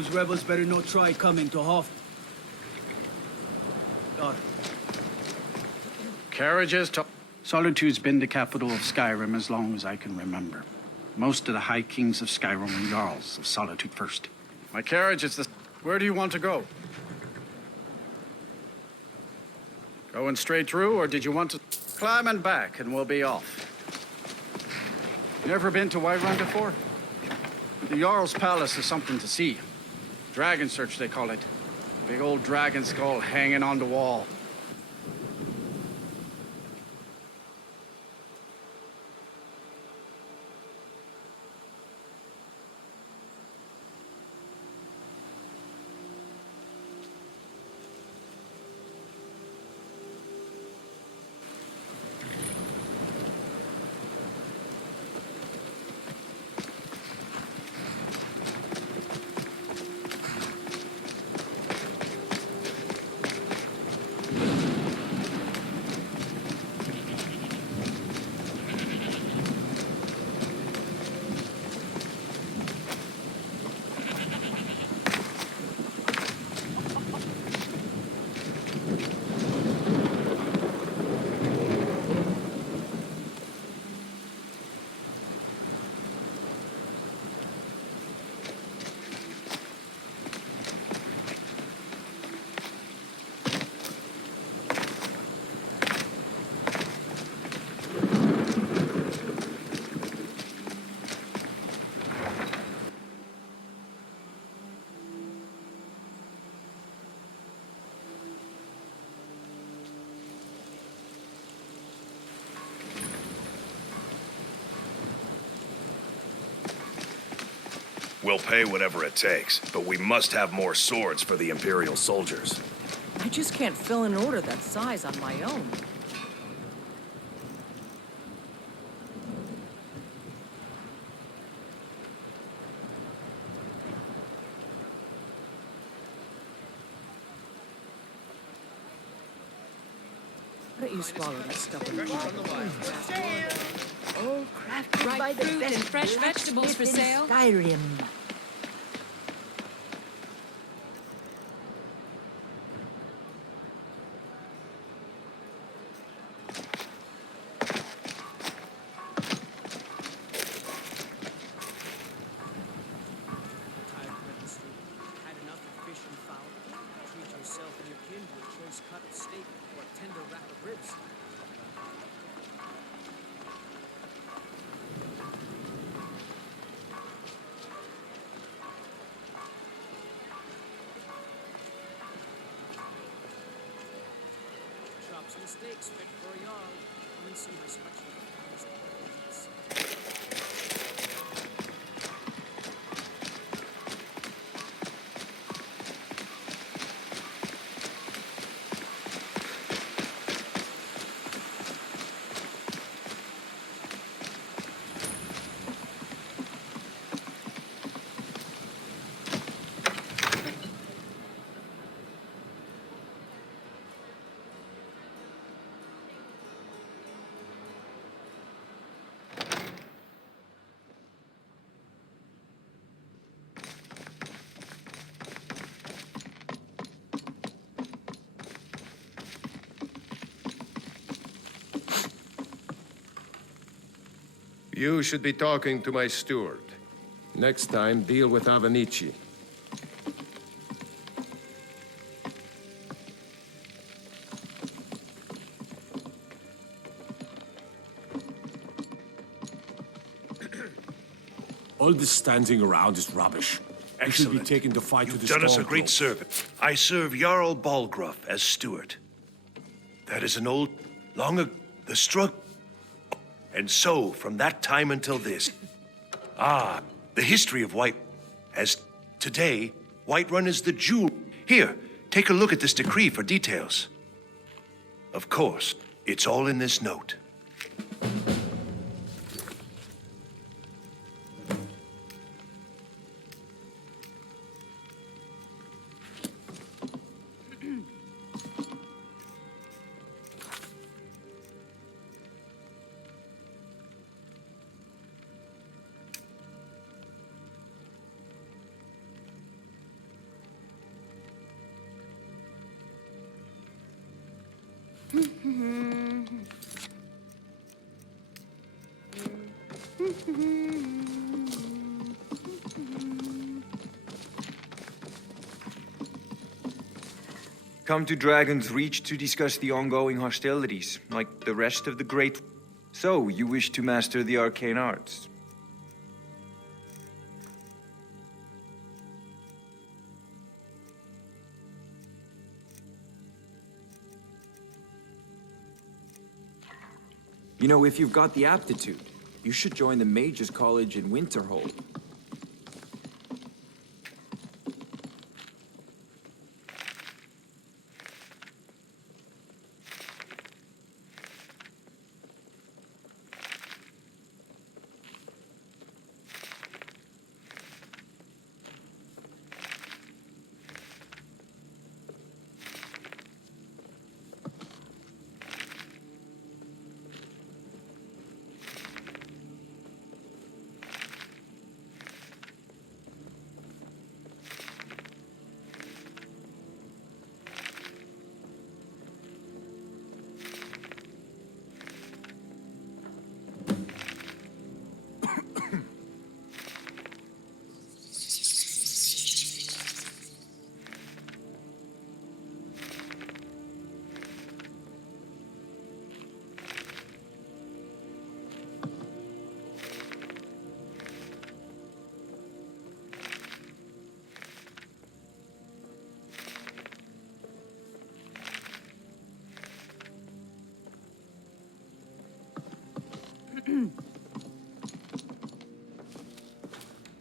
Those rebels better not try coming to Hoff. God. Carriages to... Solitude's been the capital of Skyrim as long as I can remember. Most of the High Kings of Skyrim were Jarls of Solitude first. My carriage is the... Where do you want to go? Going straight through, or did you want to... Climbing back, and we'll be off. Never been to Whiterun before? The Jarl's Palace is something to see. Dragon Search, they call it. Big old dragon skull hanging on the wall. We'll pay whatever it takes, but we must have more swords for the Imperial soldiers. I just can't fill an order that size on my own. Why don't you swallow that stuff in the Oh, crafted by the fruit best and fresh vegetables for blacksmith in sale. Skyrim. Had enough of fish and fowl. Treat yourself and your kin to a choice cut of steak or a tender rack of ribs. Chops and steaks fit for a jarl. Come and see my selection of finest ingredients. You should be talking to my steward. Next time, deal with Avenici. All this standing around is rubbish. You should be Excellent. taking the fight to You've the done us a Stormcloaks. great service. I serve Jarl Balgruuf as steward. That is an old, long ago, the struggle. And so, from that time until this, the history of White, as today, Whiterun is the jewel. Here, take a look at this decree for details. Of course, it's all in this note. Come to Dragon's Reach to discuss the ongoing hostilities, like the rest of the great... So, you wish to master the arcane arts? You know, if you've got the aptitude, you should join the Mages College in Winterhold.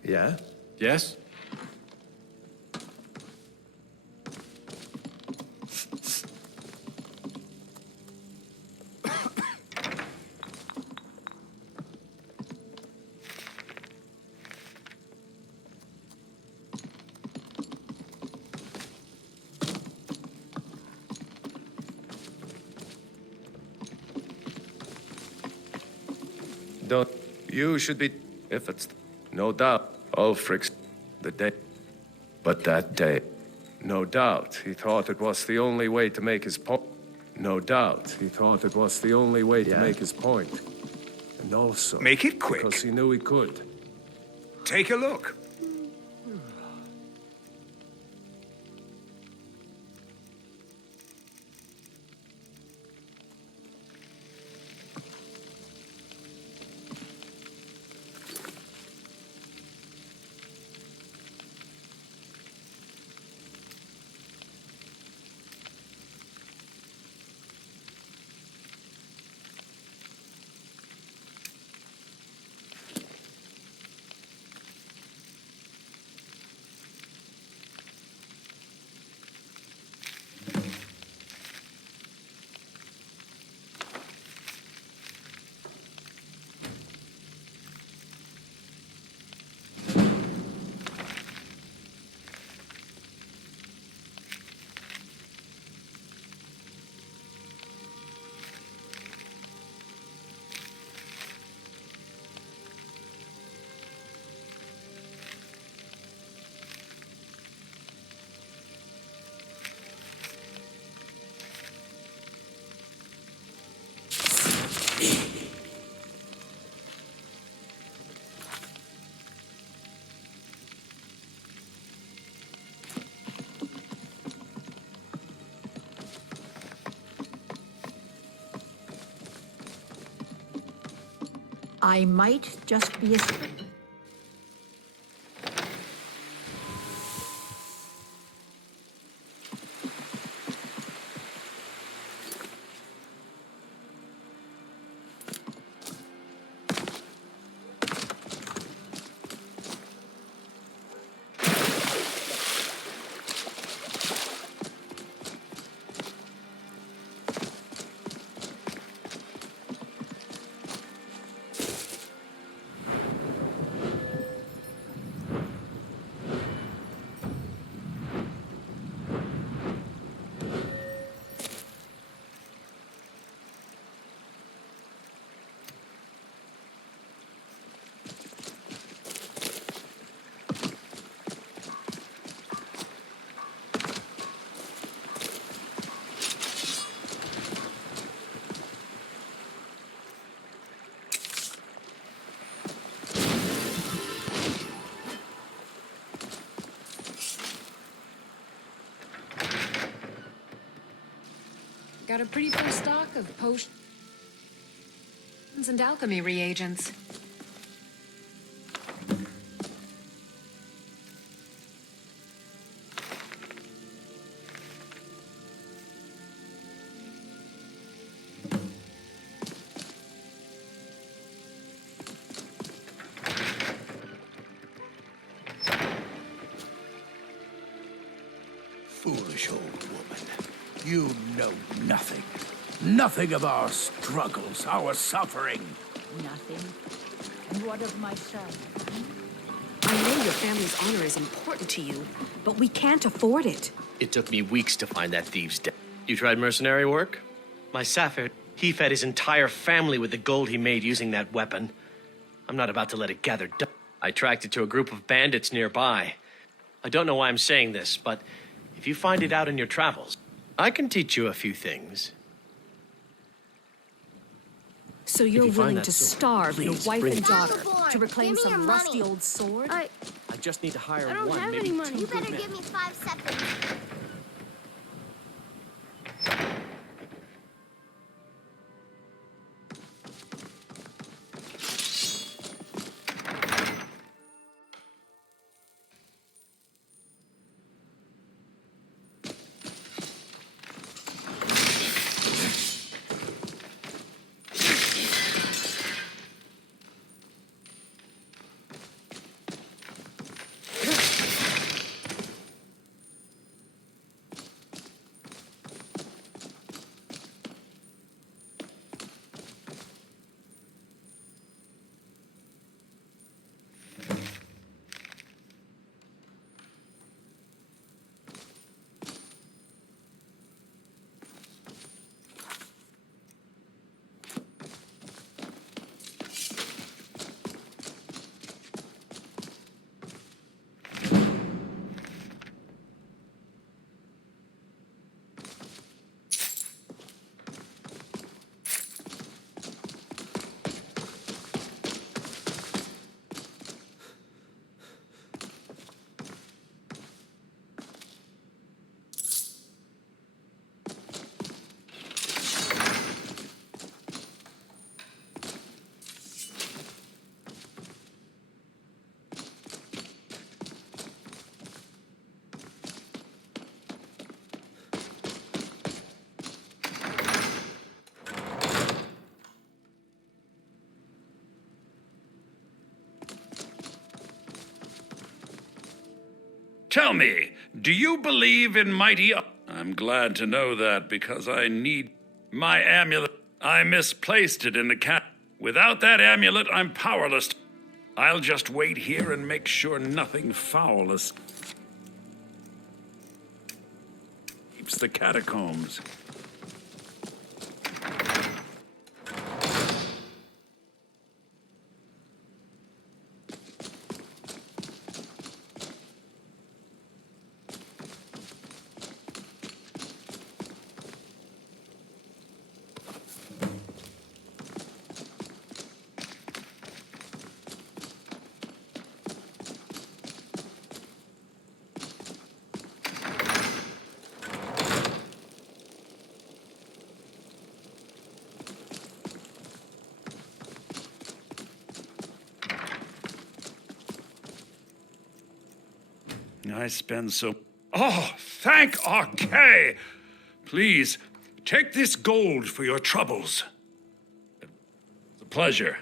Yeah? Yes? Don't. You should be. If it's. No doubt. Ulfric's. The day. But that day. No doubt. He thought it was the only way to make his point. No doubt. He thought it was the only way to make his point. And also. Make it quick. Because he knew he could. Take a look. I might just be a... Got a pretty full stock of potions and alchemy reagents. Foolish old woman. You know nothing. Nothing of our struggles, our suffering. Nothing. And what of my son? I know your family's honor is important to you, but we can't afford it. It took me weeks to find that thieves' den. You tried mercenary work? My Sapphire, he fed his entire family with the gold he made using that weapon. I'm not about to let it gather dust. I tracked it to a group of bandits nearby. I don't know why I'm saying this, but if you find it out in your travels, I can teach you a few things. So you're willing to sword, starve your please, wife bring and it. daughter to reclaim some rusty old sword? I just need to hire I don't one, have maybe any money. two You better good men. give me 5 seconds. Tell me, do you believe in mighty... I'm glad to know that because I need my amulet. I misplaced it in the cat. Without that amulet, I'm powerless. I'll just wait here and make sure nothing foul escapes the catacombs. I spend so... Oh, thank Archay! Please, take this gold for your troubles. It's a pleasure.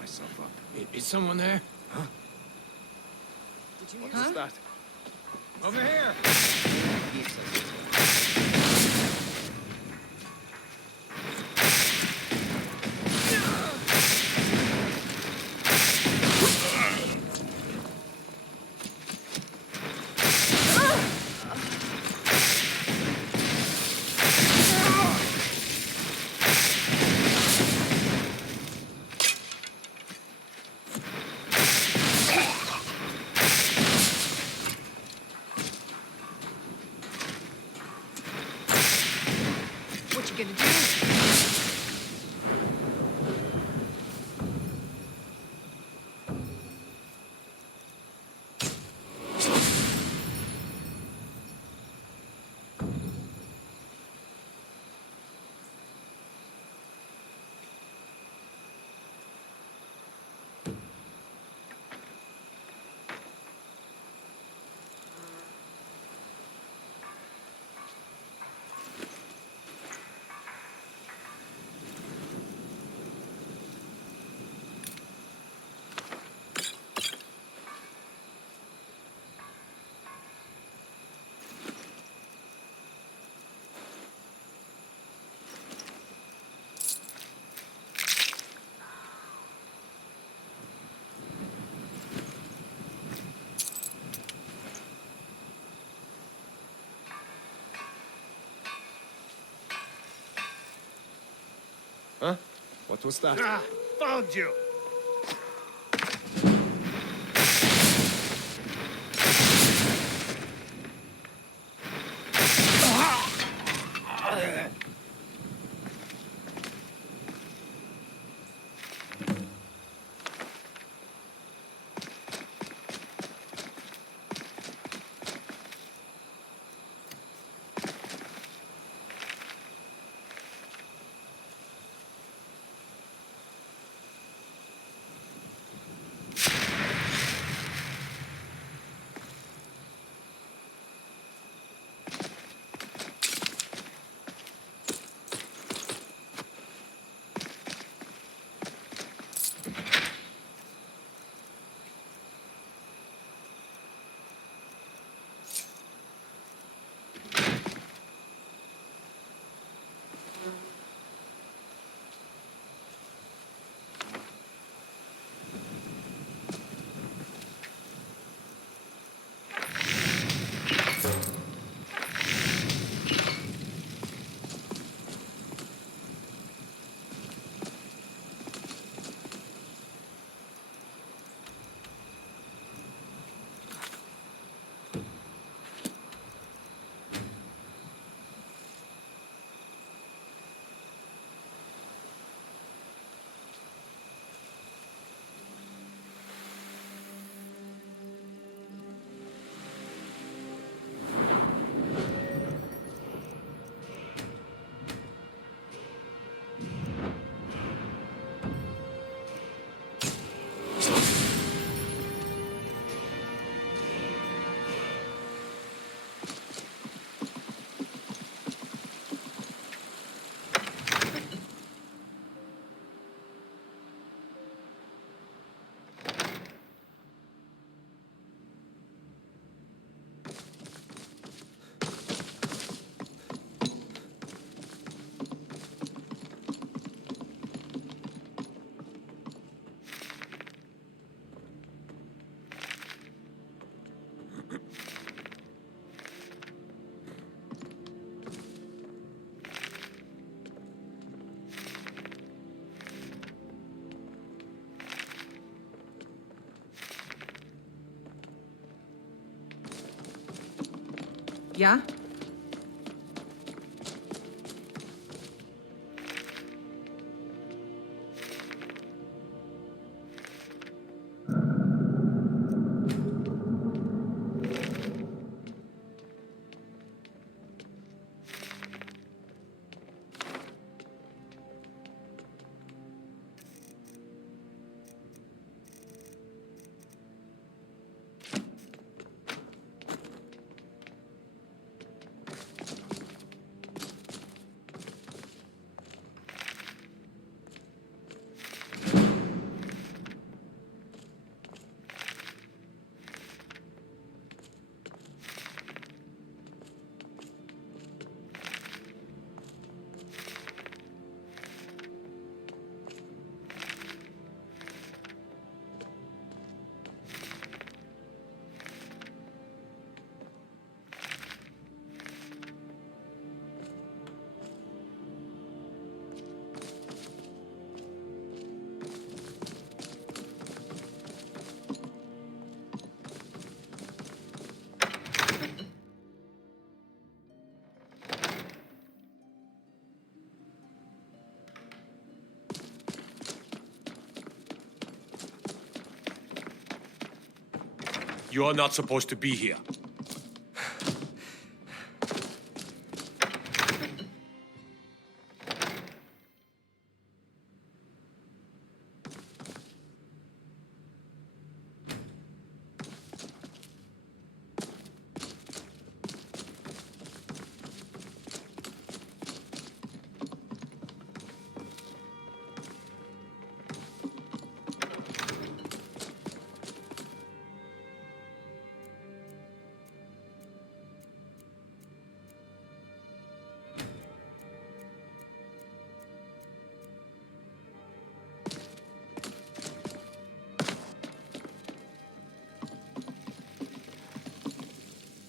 myself up. Is someone there? Huh? What was that? Over here! What you gonna do? Huh? What was that? Ah, found you! Yeah? You're not supposed to be here.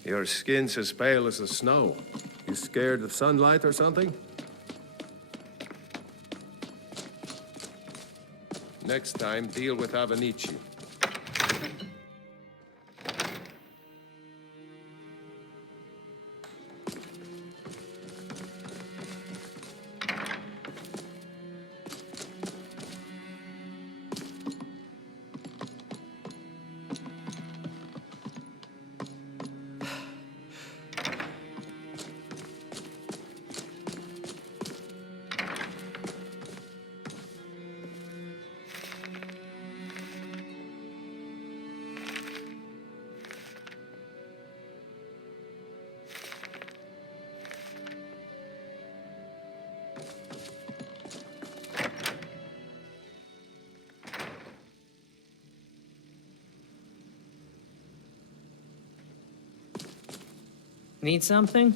Your skin's as pale as the snow. You scared of sunlight or something? Next time, deal with Avenici. Need something?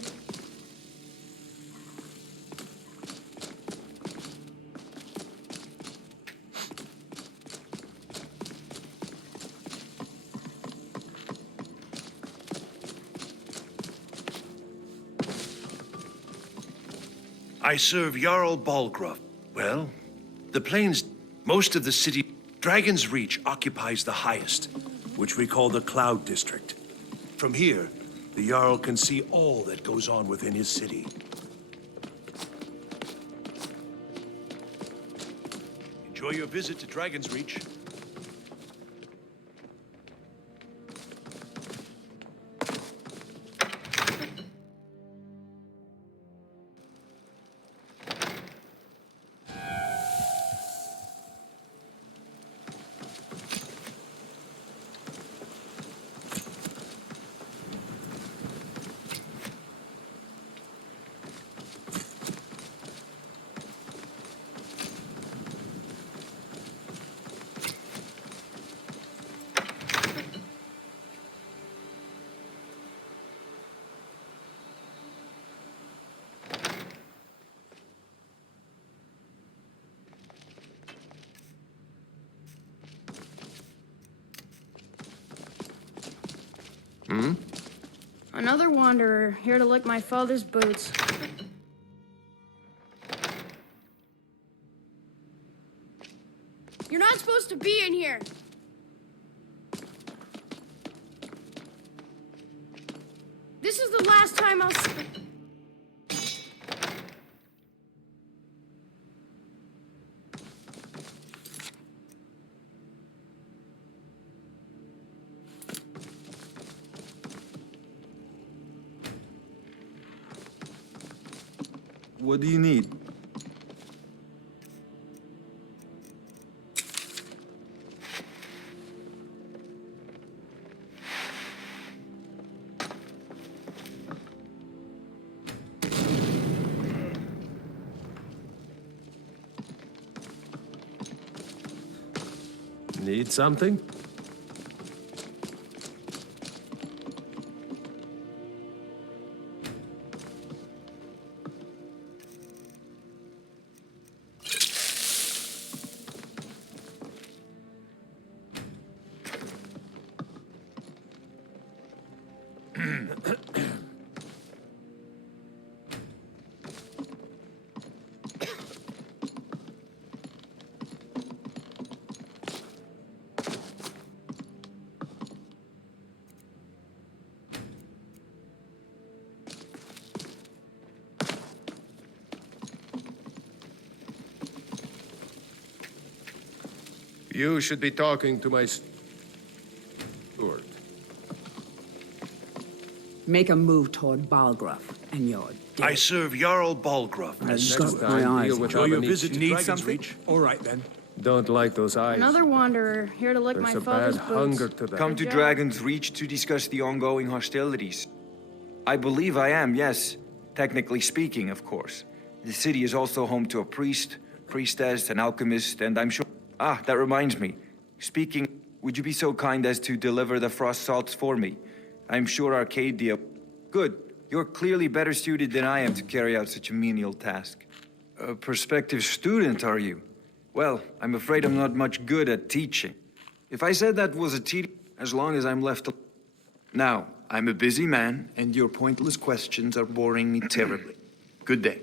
I serve Jarl Balgruuf. Well, the plains, most of the city, Dragon's Reach occupies the highest, which we call the Cloud District. From here, the Jarl can see all that goes on within his city. Enjoy your visit to Dragon's Reach. Another wanderer, here to lick my father's boots. You're not supposed to be in here! This is the last time I'll see... What do you need? Need something? You should be talking to my steward. Make a move toward Balgruff, and you're dead. I serve Jarl Balgruff as I've got steward. my eyes. Enjoy your visit to Need Dragon's something? Reach. All right, then. Don't like those eyes. Another wanderer, here to lick There's my a bad father's boots. hunger to them. Come to Dragon's Reach to discuss the ongoing hostilities. I believe I am, yes. Technically speaking, of course. The city is also home to a priest, priestess, an alchemist, and I'm sure... Ah, that reminds me. Speaking, would you be so kind as to deliver the frost salts for me? I'm sure Arcadia... Good. You're clearly better suited than I am to carry out such a menial task. A prospective student, are you? Well, I'm afraid I'm not much good at teaching. If I said that was a as long as I'm left Now, I'm a busy man, and your pointless questions are boring me terribly. Good day.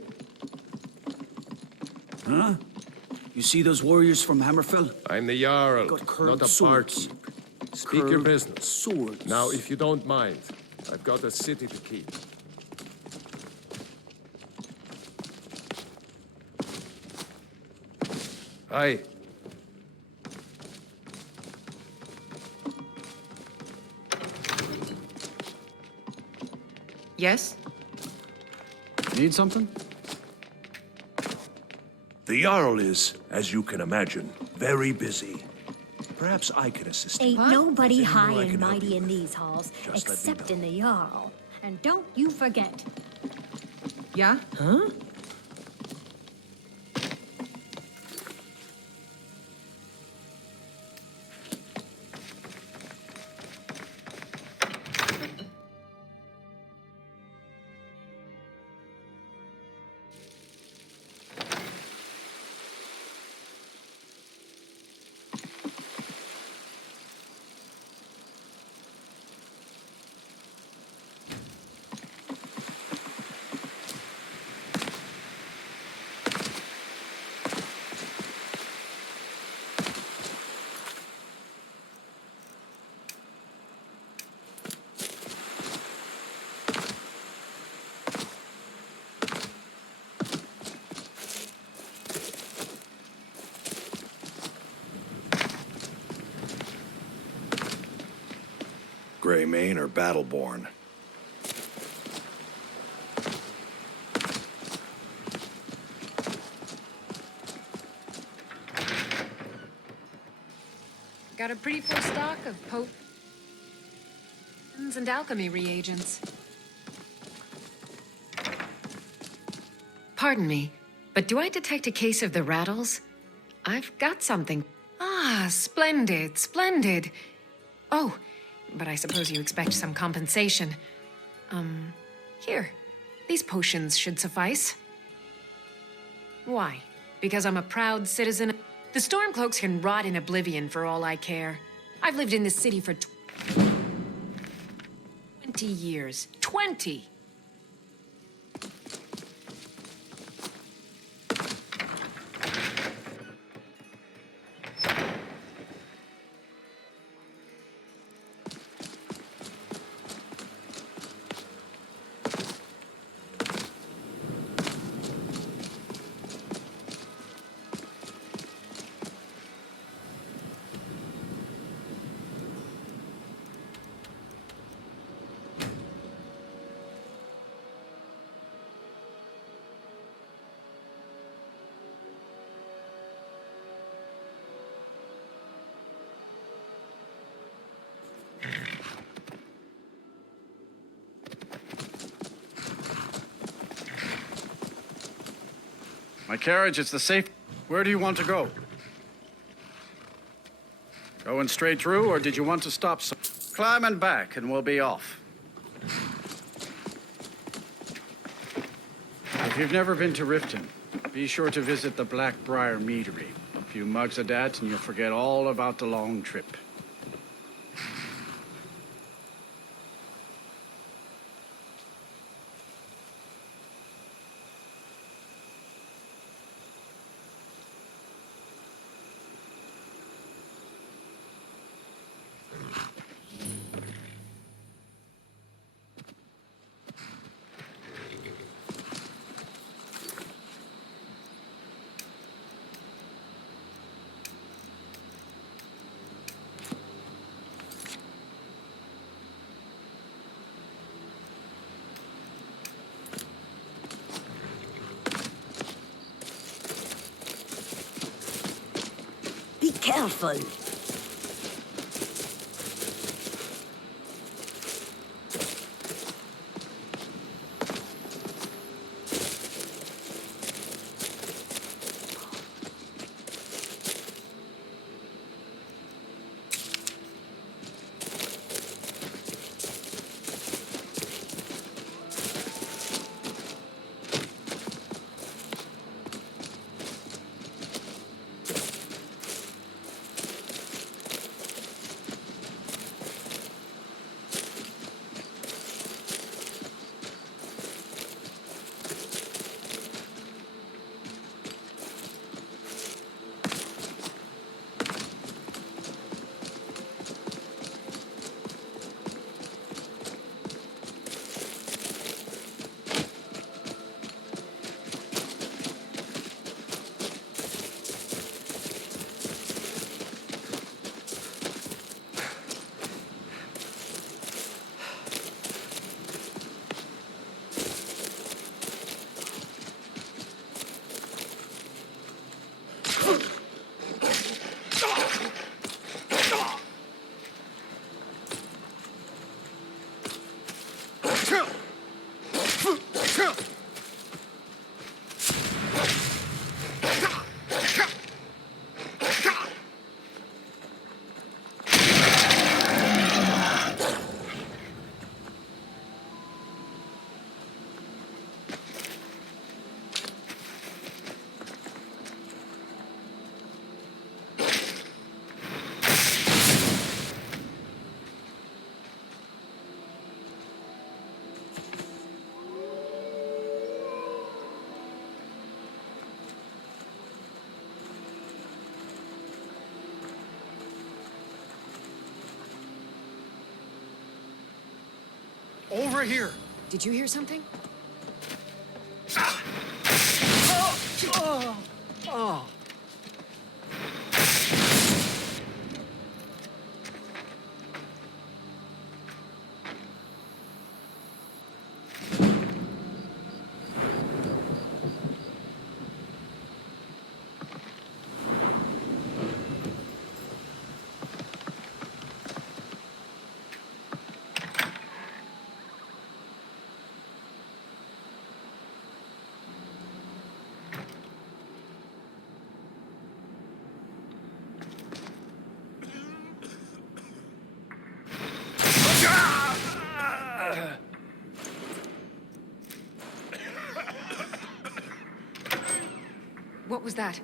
Huh? You see those warriors from Hammerfell? I'm the Jarl, Got curved not a swords. barkeep. Speak your Curved business. Swords. Now, if you don't mind, I've got a city to keep. Aye. Yes? Need something? The Jarl is, as you can imagine, very busy. Perhaps I can assist you. Ain't nobody Is there any more high I and can help mighty you in with? these halls, Just let me except know. in the Jarl. And don't you forget. Yeah? Huh? Greymane or Battleborn? Got a pretty full stock of potions and alchemy reagents. Pardon me, but do I detect a case of the rattles? I've got something. Ah, splendid, splendid. Oh, but I suppose you expect some compensation. Here. These potions should suffice. Why? Because I'm a proud citizen? The Stormcloaks can rot in oblivion for all I care. I've lived in this city for 20 years. 20! My carriage is the safe. Where do you want to go? Going straight through, or did you want to stop some? Climbing back, and we'll be off. If you've never been to Riften, be sure to visit the Blackbriar Meadery. A few mugs of that, and you'll forget all about the long trip. careful. Over here! Did you hear something? Oh. What was that?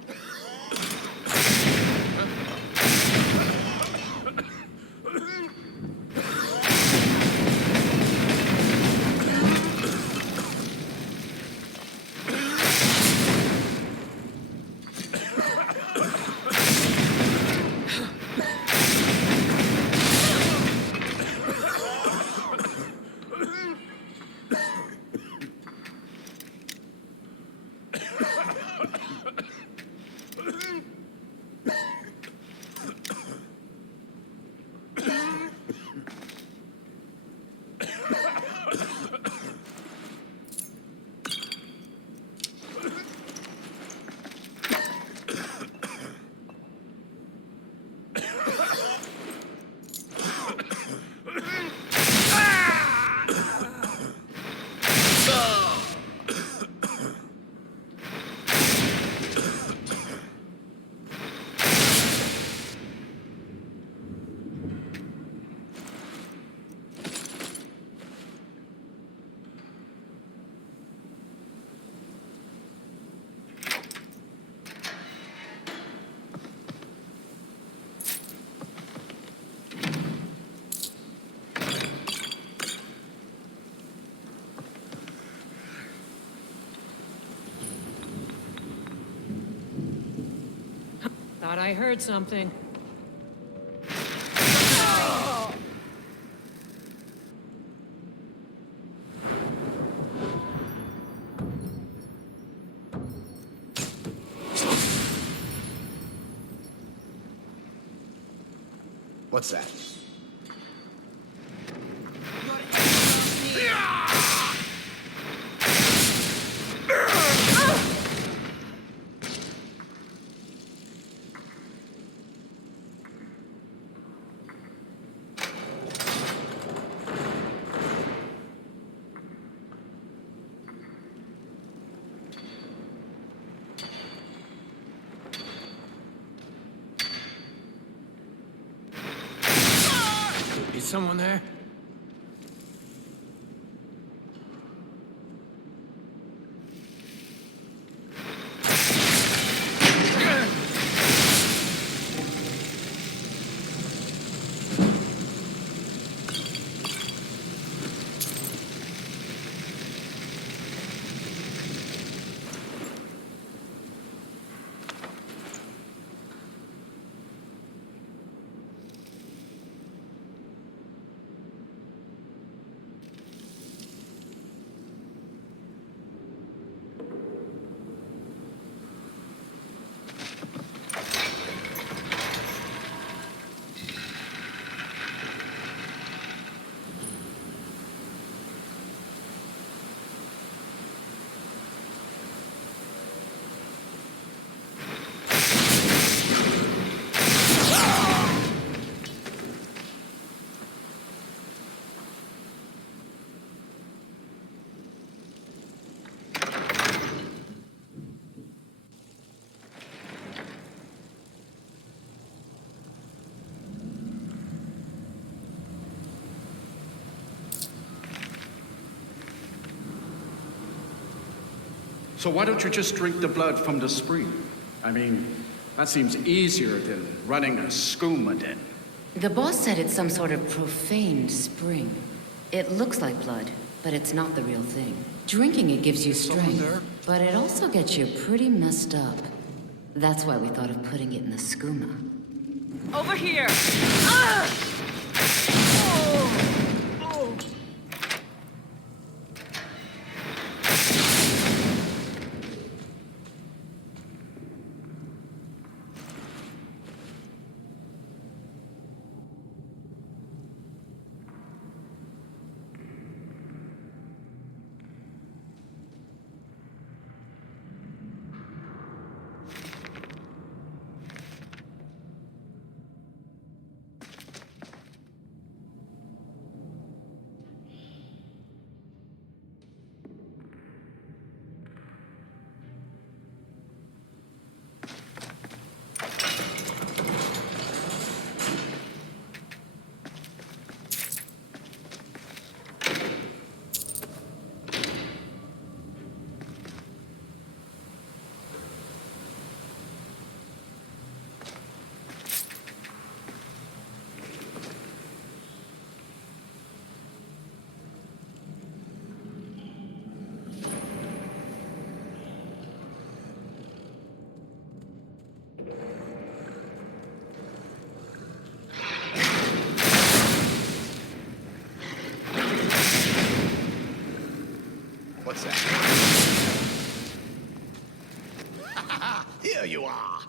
Thought I heard something. What's that? someone there? So why don't you just drink the blood from the spring? I mean, that seems easier than running a skooma den. The boss said it's some sort of profaned spring. It looks like blood, but it's not the real thing. Drinking it gives you strength, but it also gets you pretty messed up. That's why we thought of putting it in the skooma. Over here! Ah! Oh! Oh! What's that? Here you are.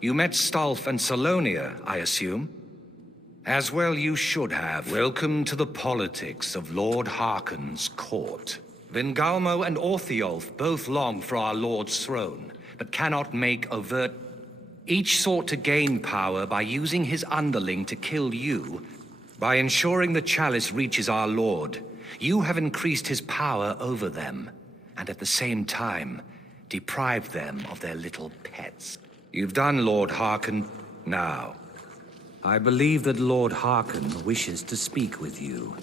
You met Stolf and Salonia, I assume? As well you should have. Welcome to the politics of Lord Harkon's court. Vingalmo and Orthiolf both long for our Lord's throne, but cannot make overt... Each sought to gain power by using his underling to kill you. By ensuring the chalice reaches our Lord, you have increased his power over them, and at the same time, deprived them of their little pets. You've done, Lord Harkon. Now, I believe that Lord Harkon wishes to speak with you.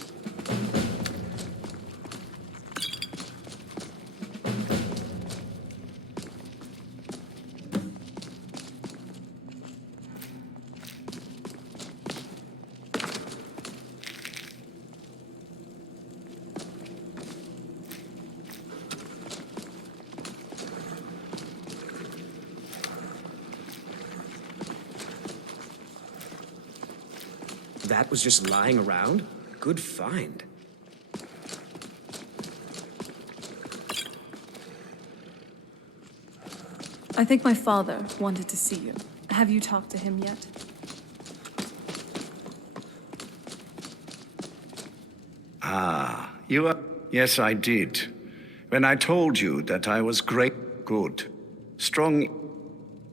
That was just lying around? Good find. I think my father wanted to see you. Have you talked to him yet? Ah, you are... Yes, I did. When I told you that I was great, good, strong,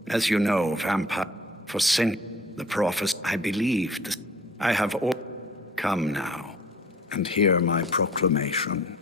as you know, vampire, for sin, the prophecy I believed. I have all come now, and hear my proclamation.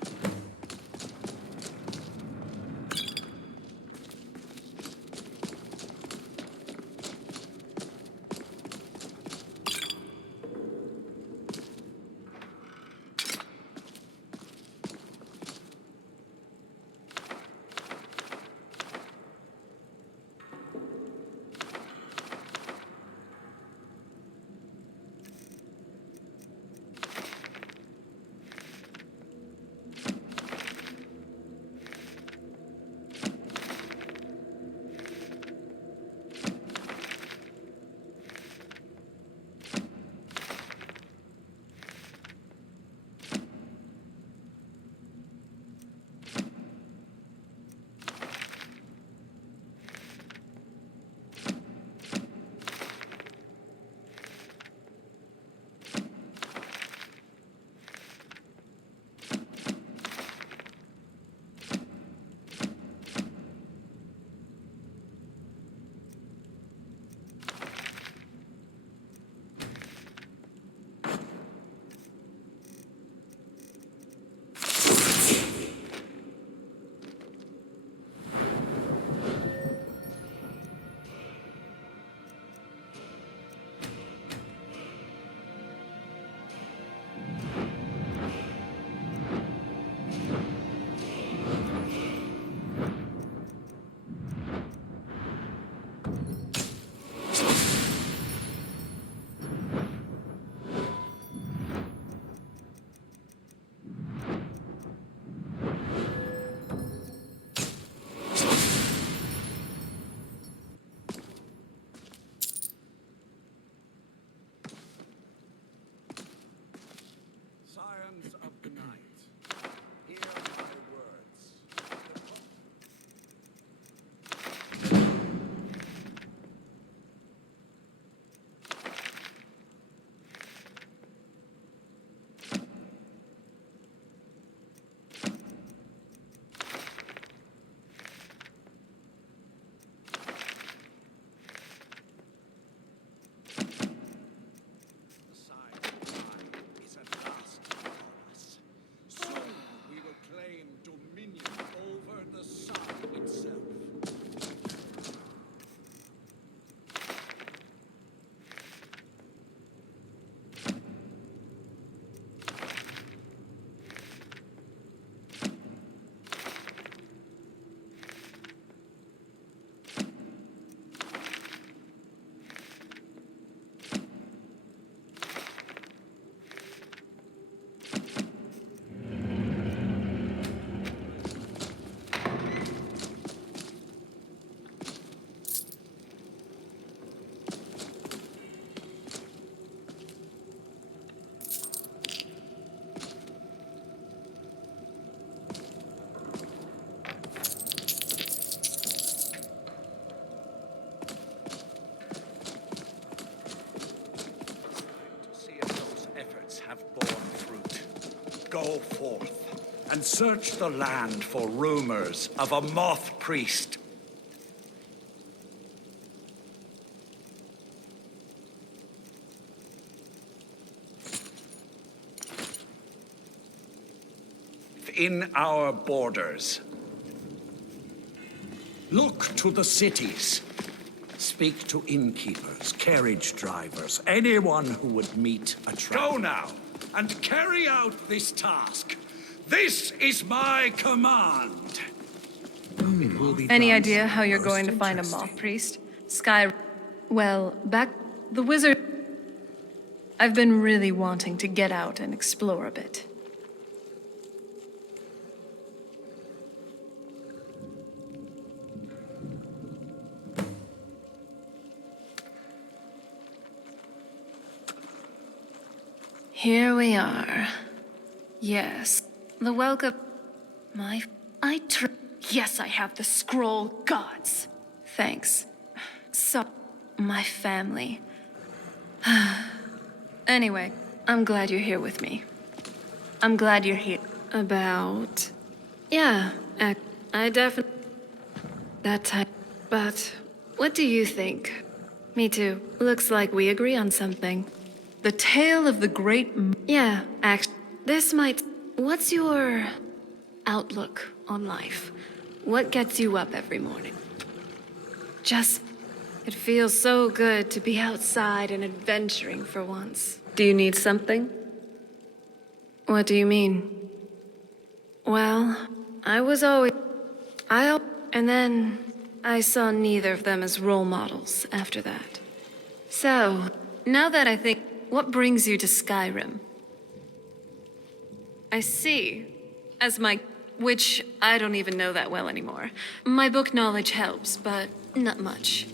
go forth and search the land for rumors of a moth priest. In our borders. Look to the cities. Speak to innkeepers, carriage drivers, anyone who would meet a traveler. Go now, and carry out this task. This is my command. Any idea how you're going to find a moth priest? Well, back the wizard. I've been really wanting to get out and explore a bit. Here we are. Yes. The welcome. Yes, I have the scroll gods. Thanks. So, my family. Anyway, I'm glad you're here with me. I'm glad you're here. Yeah, I definitely. That type. But, what do you think? Me too. Looks like we agree on something. The tale of the great... Yeah, actually, this might... What's your outlook on life? What gets you up every morning? It feels so good to be outside and adventuring for once. Do you need something? What do you mean? Well, I was always... And then I saw neither of them as role models after that. So, now that I think... What brings you to Skyrim? I see. Which I don't even know that well anymore. My book knowledge helps, but not much.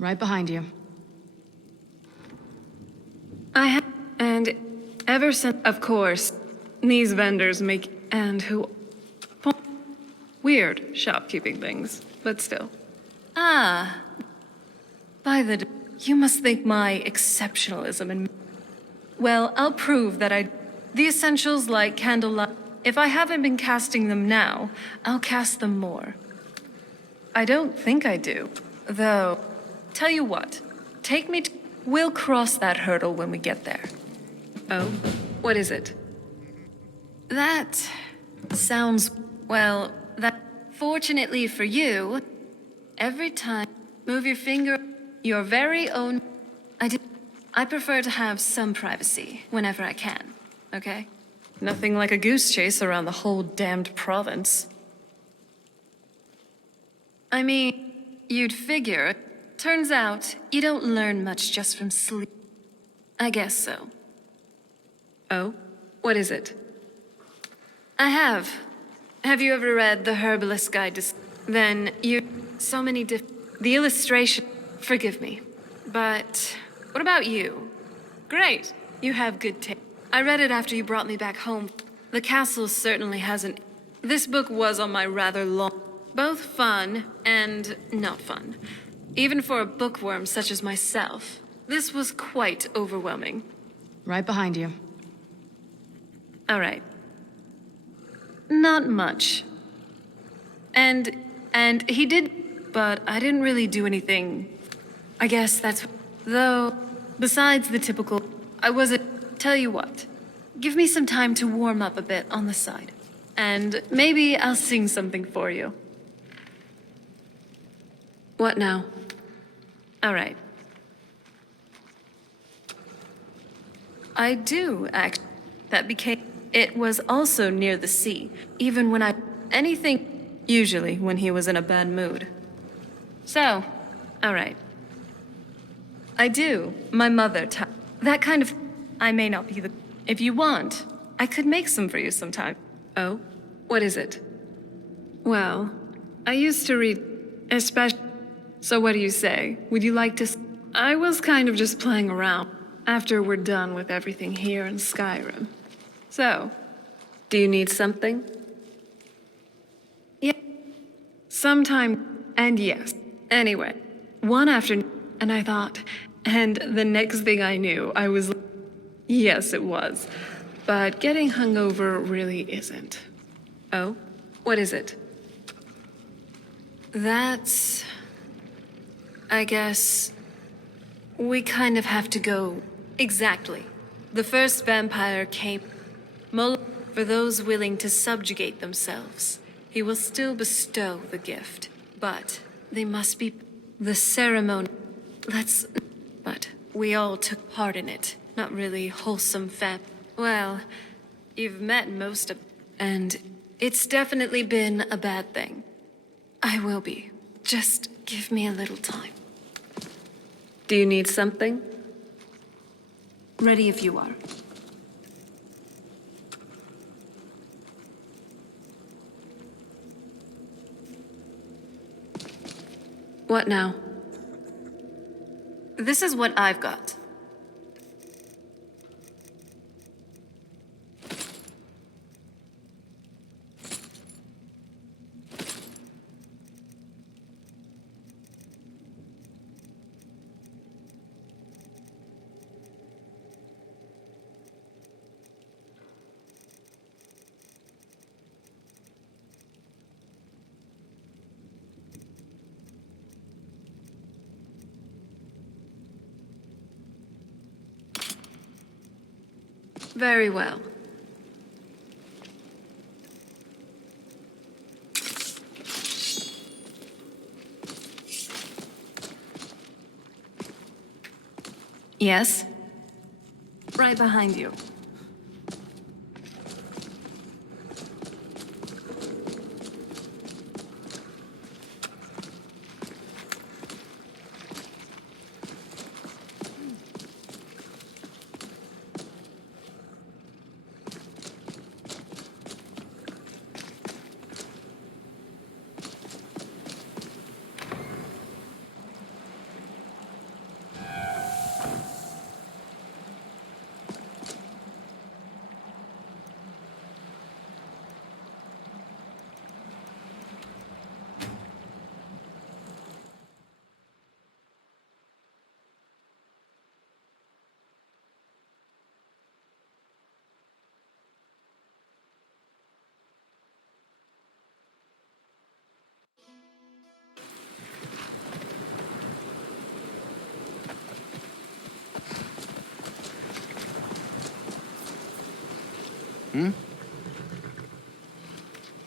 Right behind you. I have, and ever since, of course, these vendors make, and who... Weird shopkeeping things, but still. You must think my exceptionalism and... Well, I'll prove that the essentials like candlelight... If I haven't been casting them now, I'll cast them more. I don't think I do, though. Tell you what, take me to... We'll cross that hurdle when we get there. Oh? What is it? That sounds... Well, fortunately for you, every time move your finger, your very own... I prefer to have some privacy whenever I can, okay? Nothing like a goose chase around the whole damned province. I mean, you'd figure. Turns out, you don't learn much just from sleep. I guess so. Oh? What is it? I have. Have you ever read The Herbalist's Guide to... Then you... So many The illustration... Forgive me. But... What about you? Great. You have good taste. I read it after you brought me back home. The castle certainly hasn't... This book was on my rather long... Both fun and not fun. Even for a bookworm such as myself, this was quite overwhelming. Right behind you. All right. Not much. And he did, but I didn't really do anything. I guess that's... Though, besides the typical... Tell you what. Give me some time to warm up a bit on the side. And maybe I'll sing something for you. What now? All right. I do, actually. That became... It was also near the sea, even when anything, usually when he was in a bad mood. So, all right. I do. My mother, that kind of... I may not be the... If you want, I could make some for you sometime. Oh? What is it? Well, I used to read, especially... So what do you say? Would you like to... I was kind of just playing around after we're done with everything here in Skyrim. So, do you need something? Yeah. Sometime, and yes. Anyway, one afternoon, and I thought, And the next thing I knew, I was. Yes, it was. But getting hungover really isn't. Oh? What is it? That's. I guess. We kind of have to go. Exactly. The first vampire came. For those willing to subjugate themselves, he will still bestow the gift. But they must be. The ceremony. But we all took part in it. Not really wholesome Well, you've met most of. And it's definitely been a bad thing. I will be. Just give me a little time. Do you need something? Ready if you are. What now? This is what I've got. Very well. Yes? Right behind you.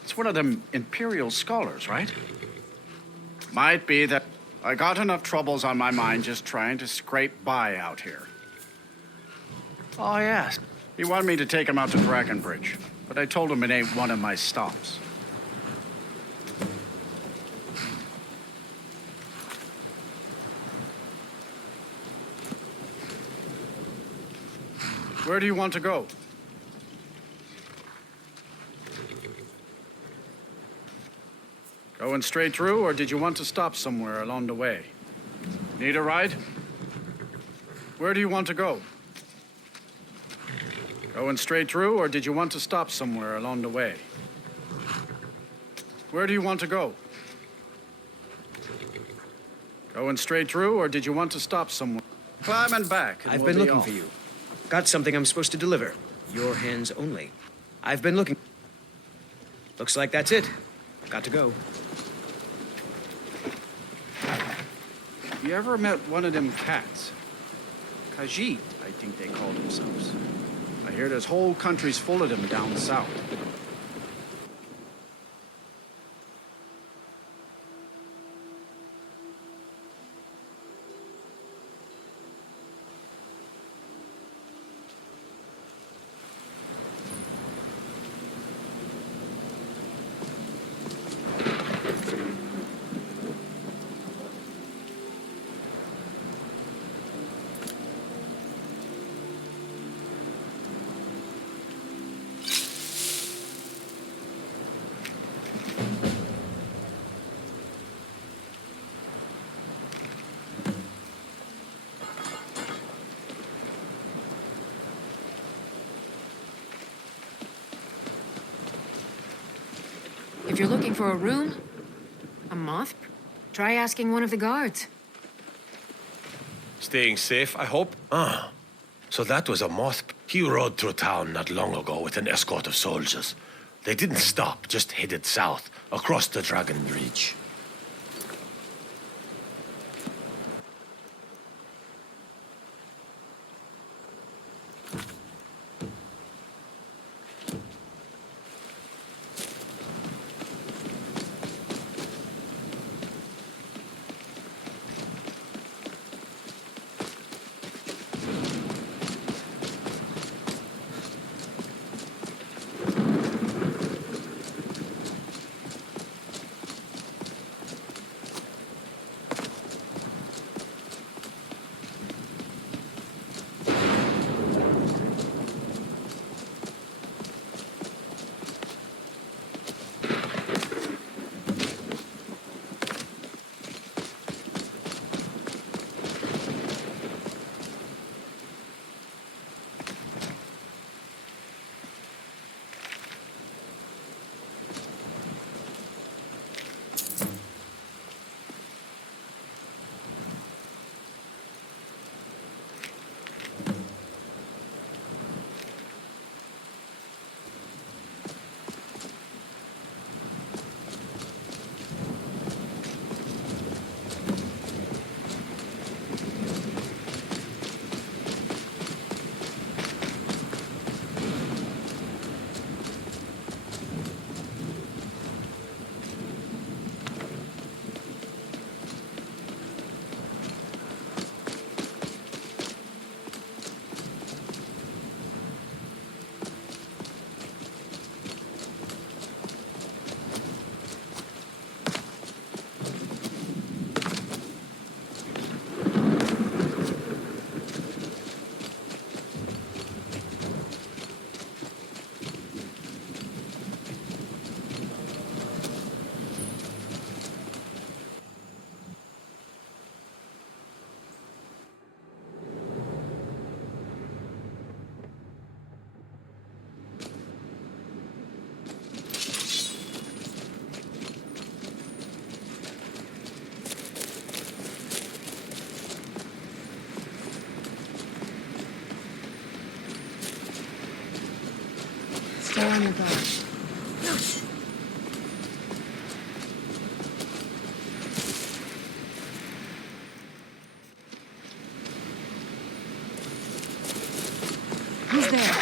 It's one of them Imperial scholars, right? Might be that I got enough troubles on my mind just trying to scrape by out here. Oh, yes. He wanted me to take him out to Brackenbridge, but I told him it ain't one of my stops. Where do you want to go? Going straight through, or did you want to stop somewhere along the way? Need a ride? Where do you want to go? Going straight through, or did you want to stop somewhere along the way? Where do you want to go? Going straight through, or did you want to stop somewhere? Climbing back. And I've we'll been be looking off. for you. Got something I'm supposed to deliver. Your hands only. I've been looking. Looks like that's it. Got to go. You ever met one of them cats? Khajiit, I think they call themselves. I hear there's whole countries full of them down south. If you're looking for a room, a moth, try asking one of the guards. Staying safe, I hope? Ah, so that was a moth. He rode through town not long ago with an escort of soldiers. They didn't stop, just headed south, across the Dragon Reach. Stay on your guard. Who's there?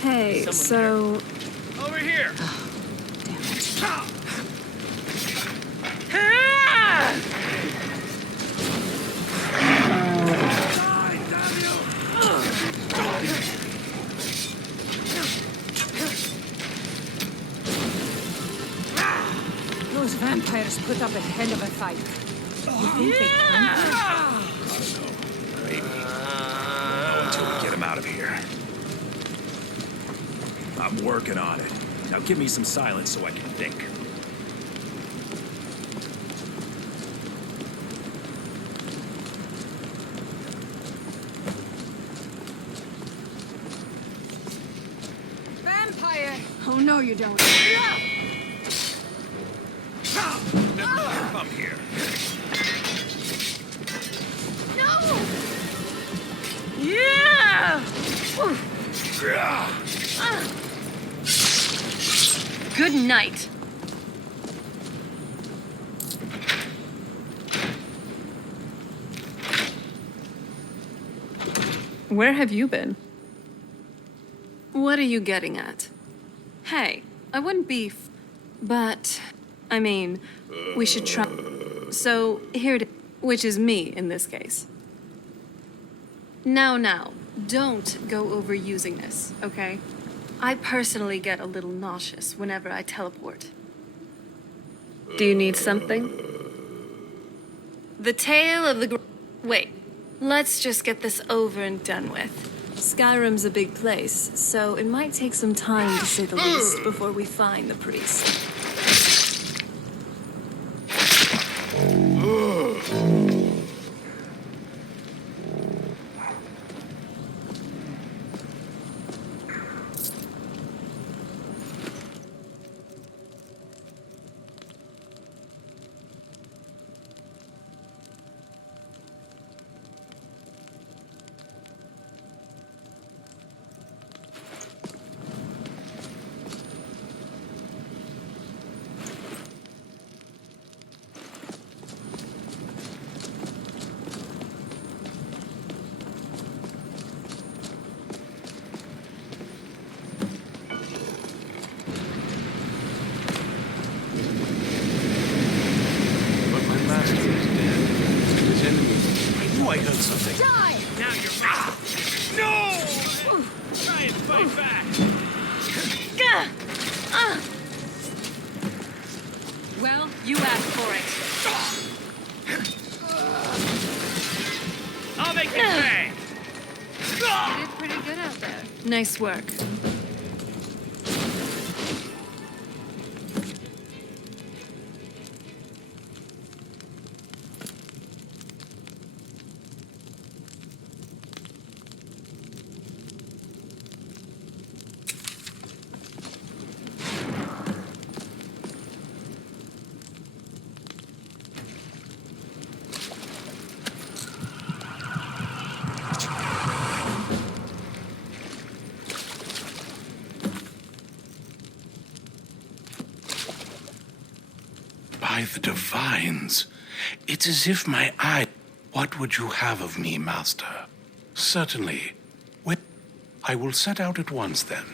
Hey, so... Over here! Those vampires put up a hell of a fight. You think they can? I don't know. Maybe. No, until we get him out of here. I'm working on it. Now give me some silence so I can think. Vampire! Oh, no, you don't. Come here. No! Yeah! Good night. Where have you been? What are you getting at? Hey, I wouldn't be but, I mean, we should try. So, here it is, which is me in this case. Now, don't go overusing this, okay? I personally get a little nauseous whenever I teleport. Do you need something? The tale of the... Wait, let's just get this over and done with. Skyrim's a big place, so it might take some time, to say the least, before we find the priest. I heard something. Die! Now you're no! Try and fight back. Well, you asked for it. I'll make it pay. You did pretty good out there. Nice work. By the divines, it's as if my eye... What would you have of me, master? Certainly. Well, I will set out at once, then.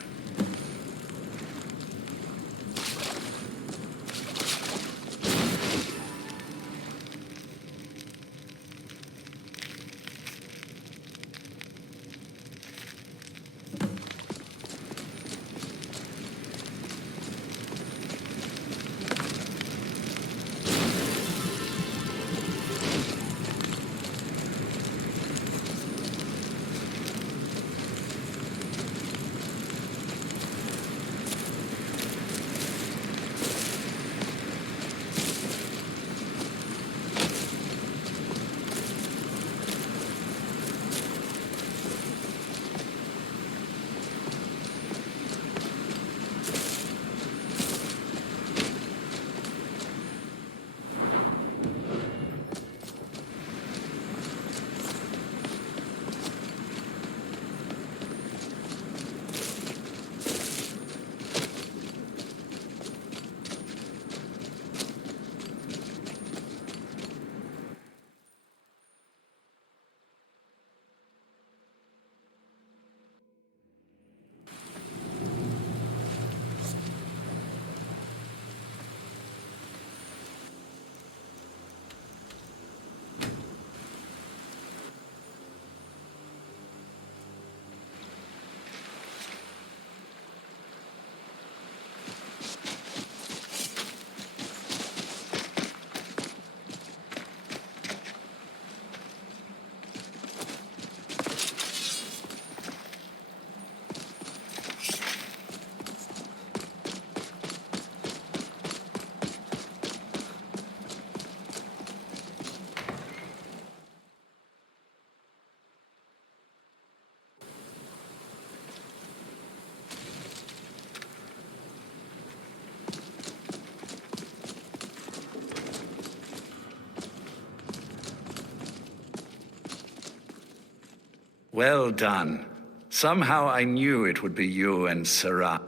Well done. Somehow I knew it would be you and Sarah.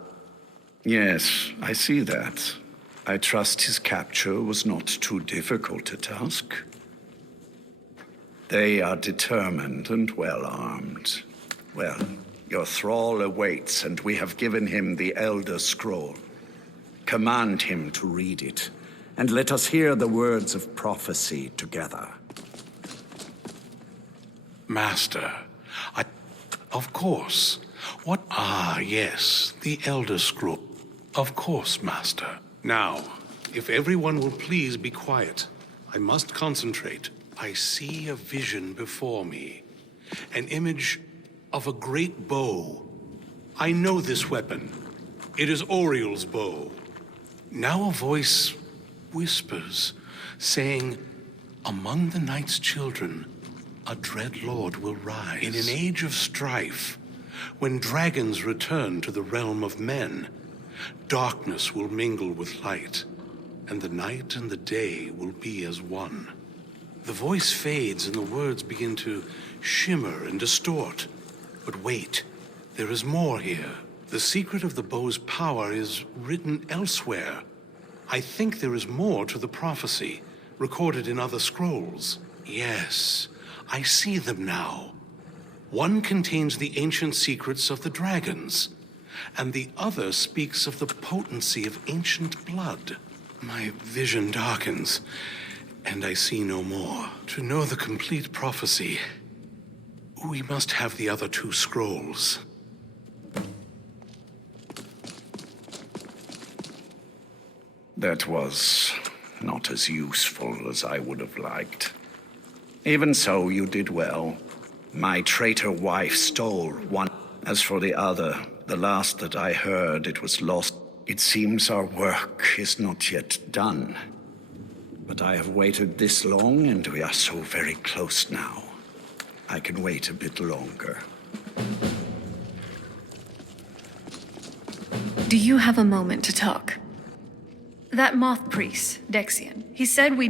Yes, I see that. I trust his capture was not too difficult a task. They are determined and well armed. Well, your thrall awaits, and we have given him the Elder Scroll. Command him to read it, and let us hear the words of prophecy together. Master, of course. What? Ah, yes, the Elder Scroll. Of course, Master. Now, if everyone will please be quiet, I must concentrate. I see a vision before me. An image of a great bow. I know this weapon. It is Oriel's bow. Now a voice whispers, saying, among the night's children, a dread lord will rise. In an age of strife, when dragons return to the realm of men, darkness will mingle with light, and the night and the day will be as one. The voice fades and the words begin to shimmer and distort. But wait, there is more here. The secret of the bow's power is written elsewhere. I think there is more to the prophecy, recorded in other scrolls. Yes, I see them now. One contains the ancient secrets of the dragons, and the other speaks of the potency of ancient blood. My vision darkens. and I see no more. To know the complete prophecy, we must have the other 2 scrolls. That was not as useful as I would have liked. Even so, you did well. My traitor wife stole one. As for the other, the last that I heard, it was lost. It seems our work is not yet done. But I have waited this long, and we are so very close now. I can wait a bit longer. Do you have a moment to talk? That moth priest, Dexian, he said we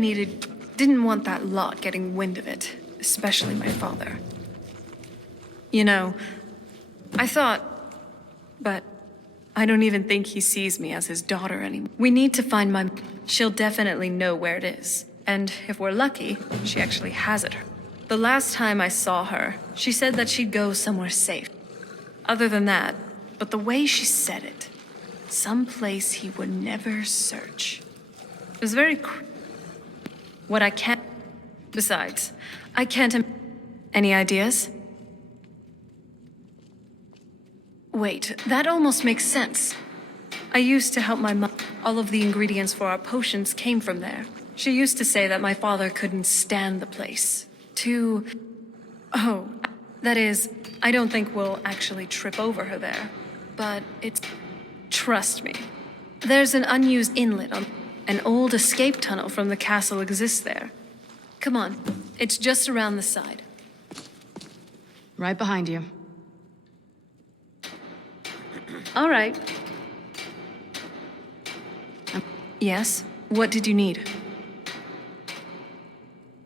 didn't want that lot getting wind of it, especially my father. You know, I thought, but I don't even think he sees me as his daughter anymore. We need to find my... She'll definitely know where it is. And if we're lucky, she actually has it. The last time I saw her, she said that she'd go somewhere safe. Other than that, but the way she said it, someplace he would never search. It was very what I can't... Besides, I can't... Any ideas? Wait, that almost makes sense. I used to help my mom. All of the ingredients for our potions came from there. She used to say that my father couldn't stand the place. Oh, that is, I don't think we'll actually trip over her there. But it's... Trust me. There's an unused inlet on... An old escape tunnel from the castle exists there. Come on, it's just around the side. Right behind you. All right. Yes? What did you need?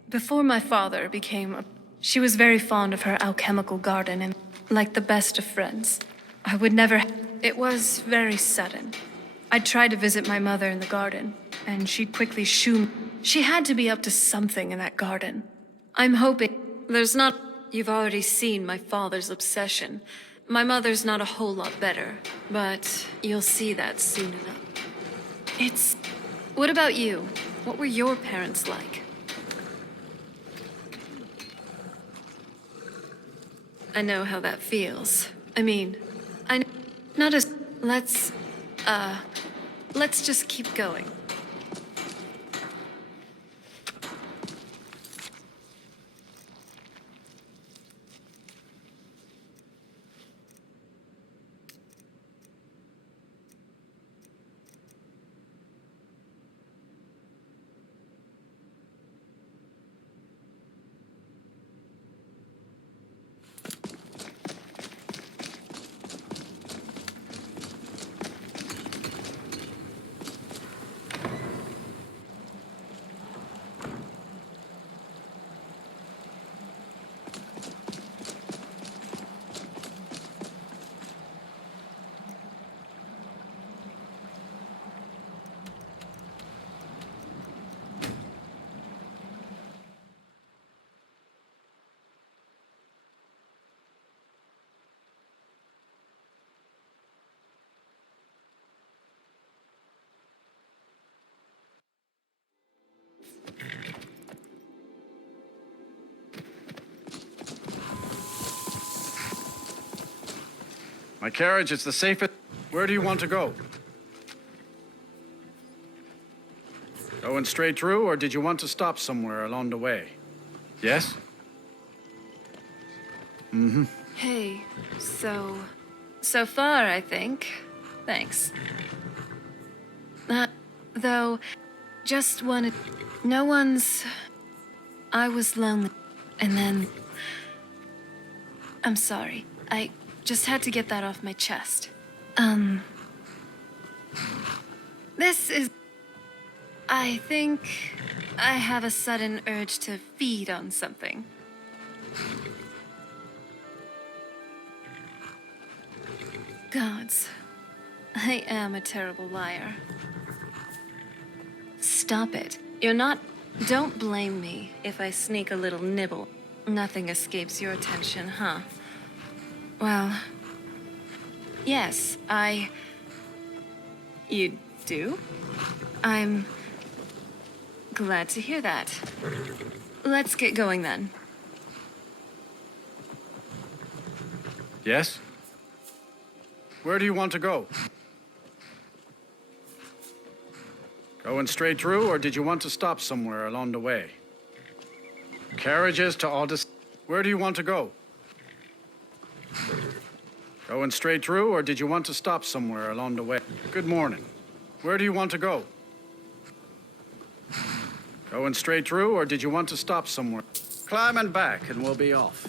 Before my father became a... She was very fond of her alchemical garden and like the best of friends. I would never... It was very sudden. I tried to visit my mother in the garden, and she'd quickly shoo me. She had to be up to something in that garden. I'm hoping... There's not... You've already seen my father's obsession. My mother's not a whole lot better, but you'll see that soon enough. It's... What about you? What were your parents like? I know how that feels. I mean, I know... Not as... Let's just keep going. My carriage is the safest. Where do you want to go? Going straight through, or did you want to stop somewhere along the way? Yes? Mm-hmm. Hey, so far, I think. Thanks. Though, just wanted... No one's... I was lonely, and then... I'm sorry. I just had to get that off my chest. This is... I think I have a sudden urge to feed on something. Gods, I am a terrible liar. Stop it. You're not... Don't blame me if I sneak a little nibble. Nothing escapes your attention, huh? Well... Yes, You do? I'm... Glad to hear that. Let's get going then. Yes? Where do you want to go? Going straight through, or did you want to stop somewhere along the way? Carriages to Aldous. Where do you want to go? Going straight through, or did you want to stop somewhere along the way? Good morning. Where do you want to go? Going straight through, or did you want to stop somewhere? Climbing back, and we'll be off.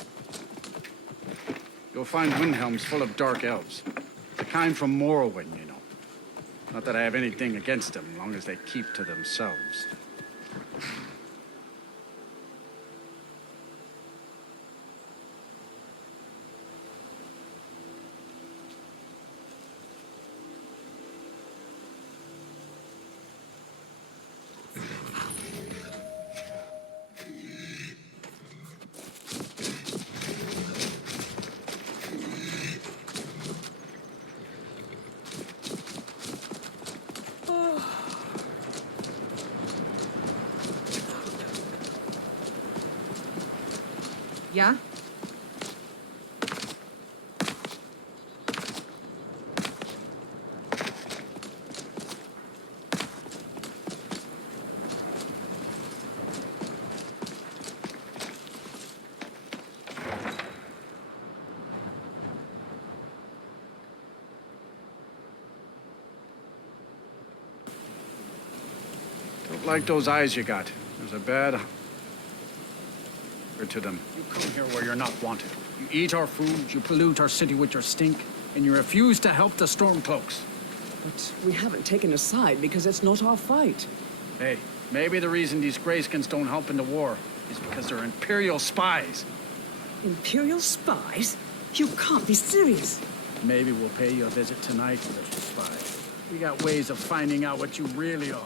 You'll find Windhelm's full of dark elves. The kind from Morrowind, you know. Not that I have anything against them, as long as they keep to themselves. Yeah? Don't like those eyes you got. There's a bad to them. You come here where you're not wanted. You eat our food, you pollute our city with your stink, and you refuse to help the Stormcloaks. But we haven't taken a side because it's not our fight. Hey, maybe the reason these Greyskins don't help in the war is because they're Imperial spies. Imperial spies? You can't be serious. Maybe we'll pay you a visit tonight, little spy. We got ways of finding out what you really are.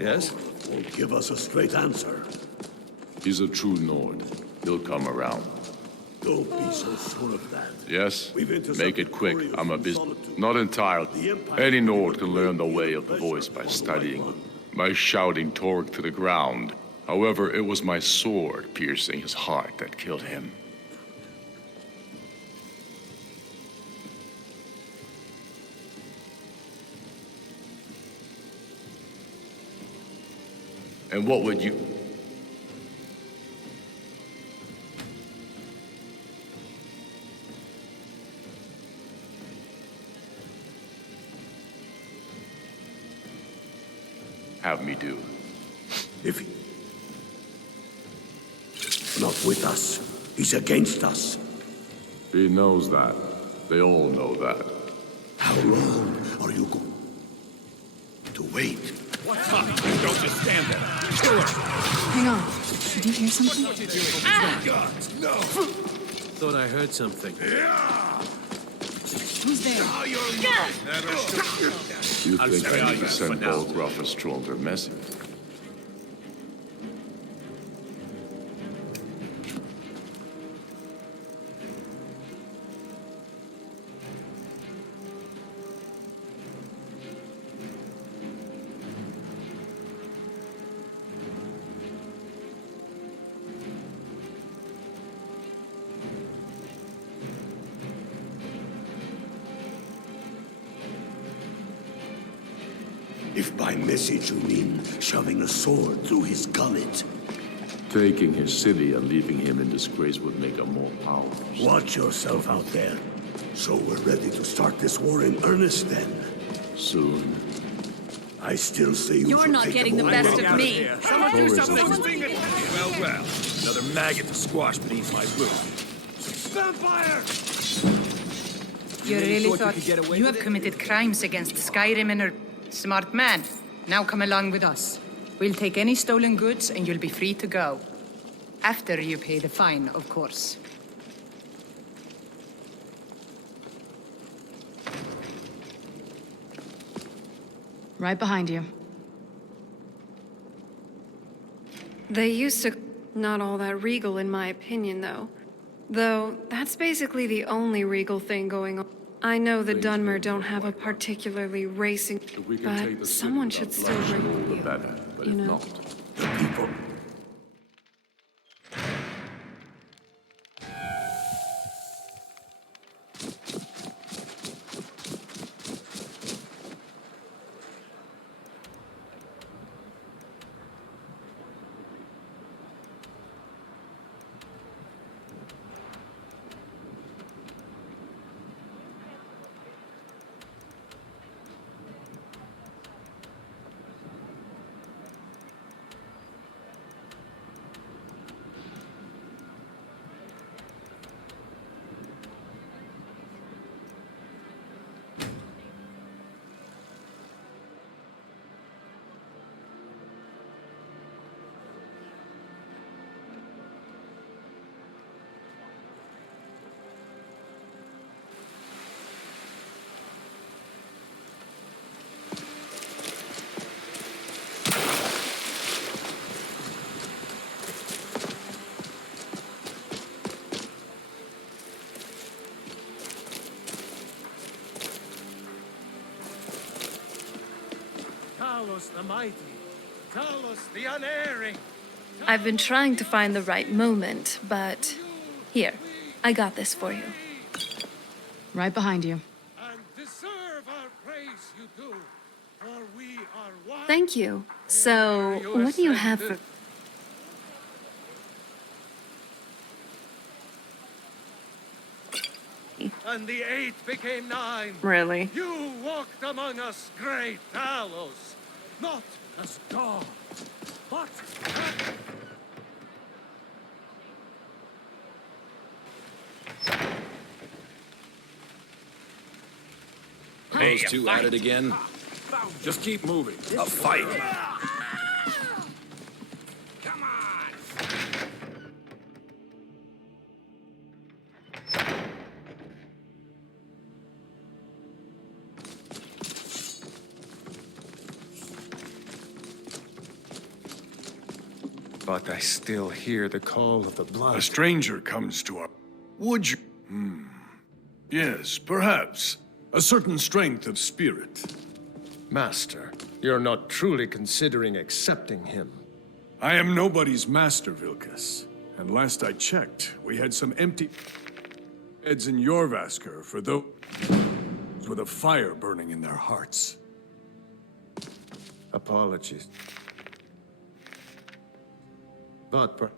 Yes? Won't give us a straight answer. He's a true Nord. He'll come around. Don't be so sure of that. Yes? Make it quick. I'm a business. Solitude. Not entirely. Any Nord can learn the way of the voice by studying. My shouting tore to the ground. However, it was my sword piercing his heart that killed him. And what would you... have me do? If he... Not with us. He's against us. He knows that. They all know that. How long are you going to wait? What's up? Don't just stand there. Kill her. Hang on. Did you hear something? What are you doing? Ah! No. Thought I heard something. Who's there? You think I need to send Balgruff a stronger message? If by message you mean shoving a sword through his gullet. Taking his city and leaving him in disgrace would make him more powerful. Watch yourself out there. So we're ready to start this war in earnest then? Soon. I still say you You're should not take getting the best of me. Someone do something. Well, well. Another maggot to squash beneath my roof. Vampire! You really thought you have committed crimes against Skyrim and her smart man. Now come along with us. We'll take any stolen goods and you'll be free to go. After you pay the fine, of course. Right behind you. They used to... Not all that regal in my opinion, though. Though, that's basically the only regal thing going on. I know the Dunmer don't have a particularly racing... But someone should still bring you. But You if know? not, the people. Talos the mighty, Talos the unerring. I've been trying to find the right moment, but... Here, I got this for you. Right behind you. And deserve our praise you do, for we are one. Thank you. So, what do you have for... And the 8 became 9. Really? You walked among us, great Talos, not as God, but Those two at it again. Just keep moving. A fight. But I still hear the call of the blood. A stranger comes to our... Would you... Yes, perhaps. A certain strength of spirit. Master, you're not truly considering accepting him. I am nobody's master, Vilkas. And last I checked, we had some empty heads in your Vasker for those with a fire burning in their hearts. Apologies. But perhaps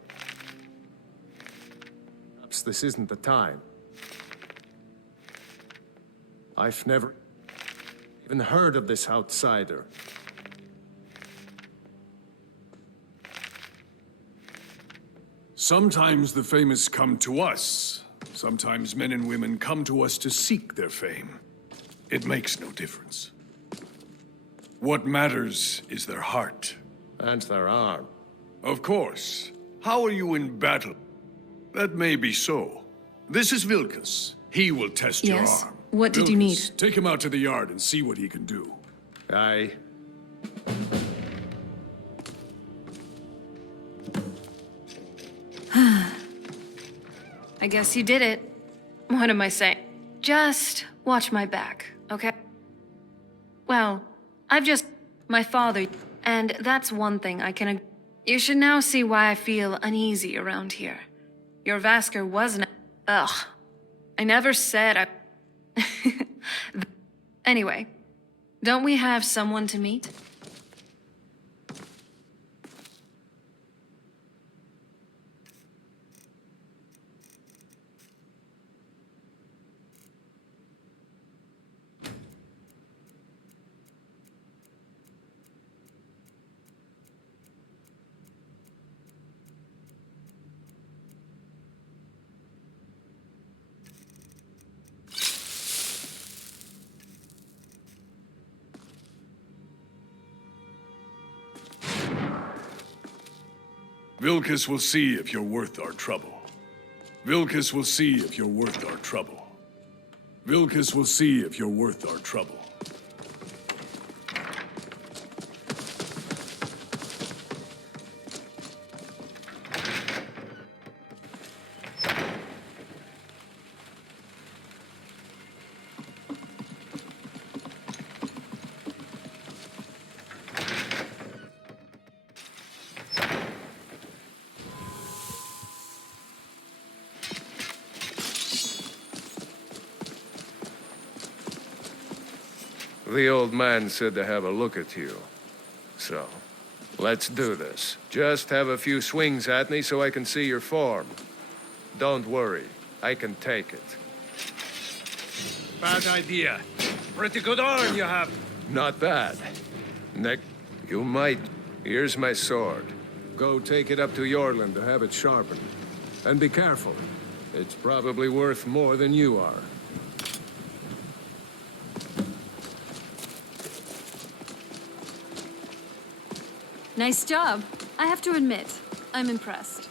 this isn't the time. I've never even heard of this outsider. Sometimes the famous come to us. Sometimes men and women come to us to seek their fame. It makes no difference. What matters is their heart. And their arm. Of course. How are you in battle? That may be so. This is Vilkas. He will test your Yes? arm. What did you need? Vilkas, take him out to the yard and see what he can do. Aye. I guess you did it. What am I saying? Just watch my back, okay? Well, I've just... my father... And that's one thing I can... You should now see why I feel uneasy around here. Your Vasker wasn't... Ugh. I never said I... Anyway, don't we have someone to meet? Vilkas will see if you're worth our trouble. Vilkas will see if you're worth our trouble. Vilkas will see if you're worth our trouble. The old man said to have a look at you. So, let's do this. Just have a few swings at me so I can see your form. Don't worry, I can take it. Bad idea. Pretty good arm you have. Not bad. Nick, you might. Here's my sword. Go take it up to Yorland to have it sharpened. And be careful. It's probably worth more than you are. Nice job. I have to admit, I'm impressed.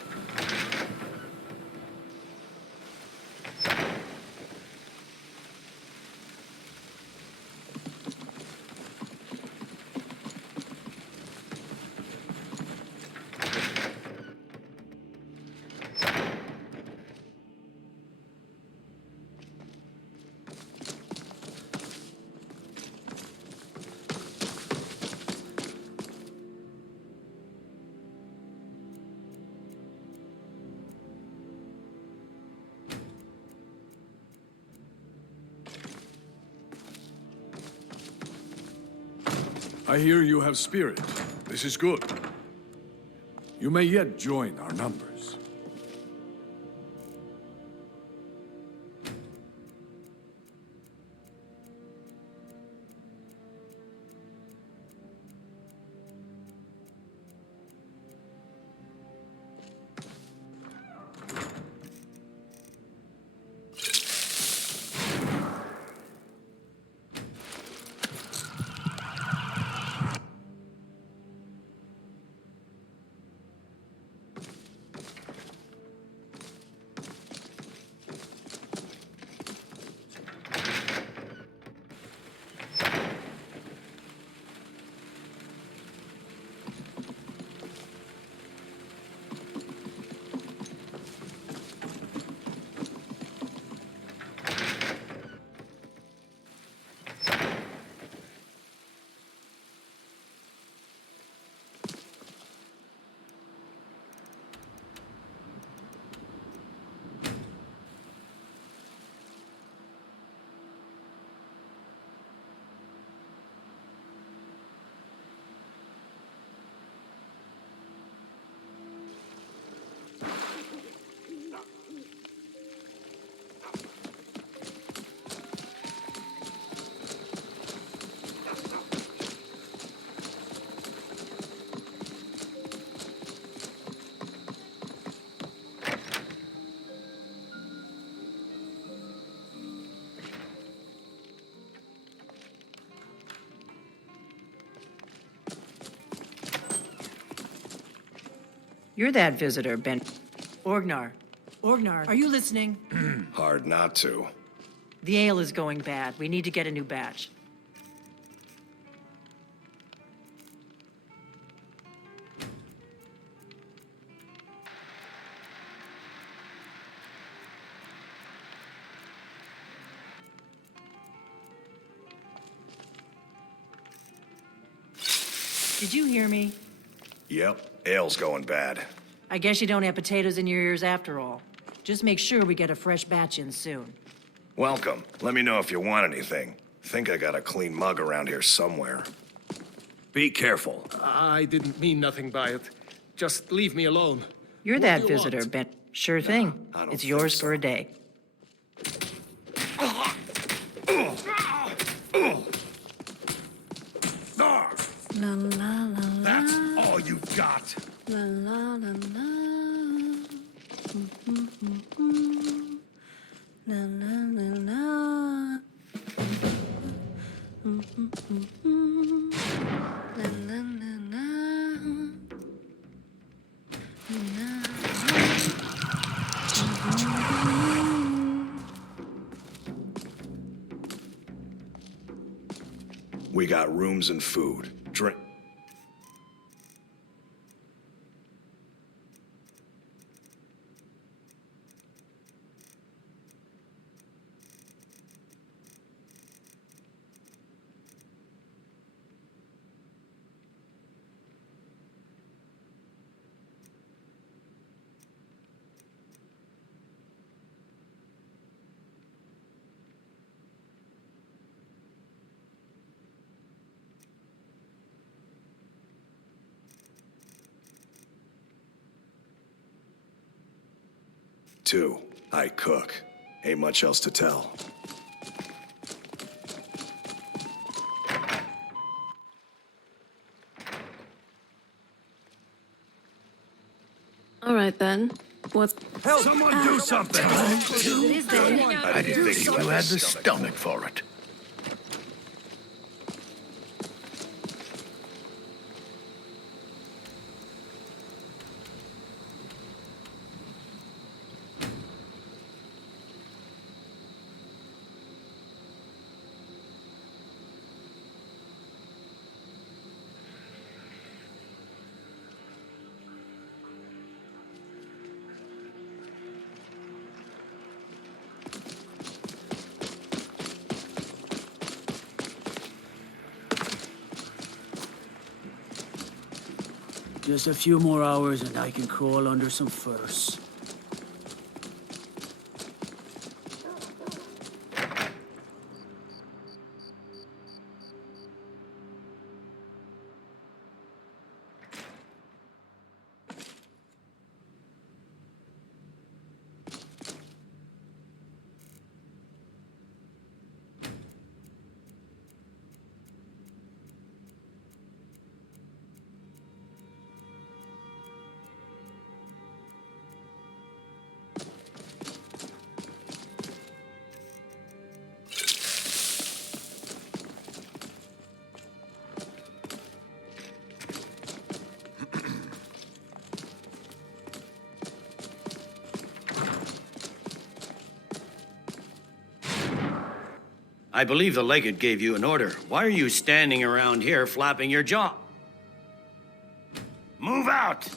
I hear you have spirit. This is good. You may yet join our numbers. You're that visitor, Ben. Orgnar. Orgnar, are you listening? Hard not to. The ale is going bad. We need to get a new batch. Did you hear me? Yep, ale's going bad. I guess you don't have potatoes in your ears after all. Just make sure we get a fresh batch in soon. Welcome. Let me know if you want anything. Think I got a clean mug around here somewhere. Be careful. I didn't mean nothing by it. Just leave me alone. You're What that do you visitor, want? Ben. Sure thing. It's yours for a day. La la la la. That's all you got. La la la la. La la la la. La la la la. We got rooms and food. Drink. Two, I cook. Ain't much else to tell. All right then. What's... Help! Someone do something! I didn't think you had the stomach for it. Just a few more hours and I can crawl under some furs. I believe the legate gave you an order. Why are you standing around here flapping your jaw? Move out!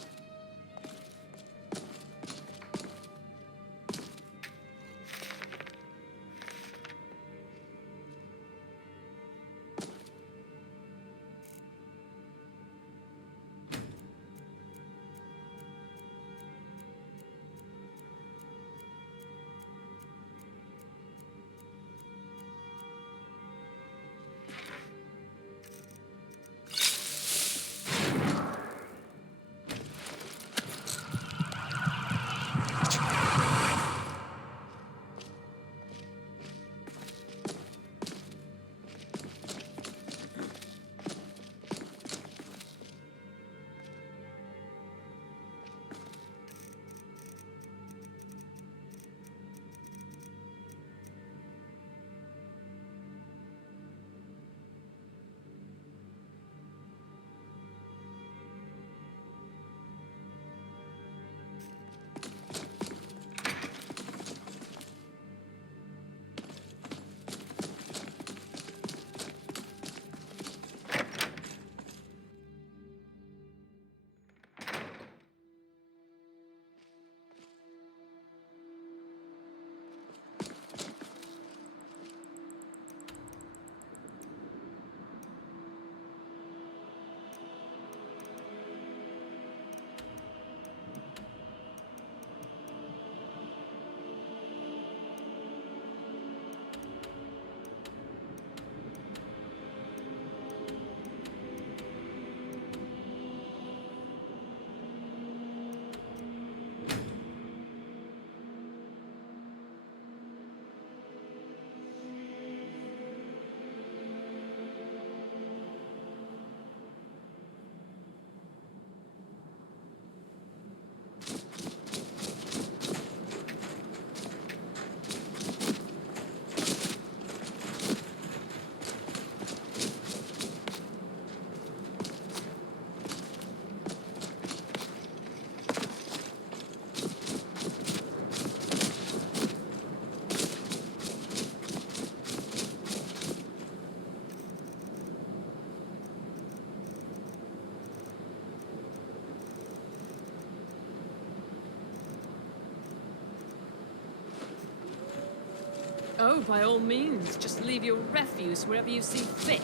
Oh, by all means. Just leave your refuse wherever you see fit.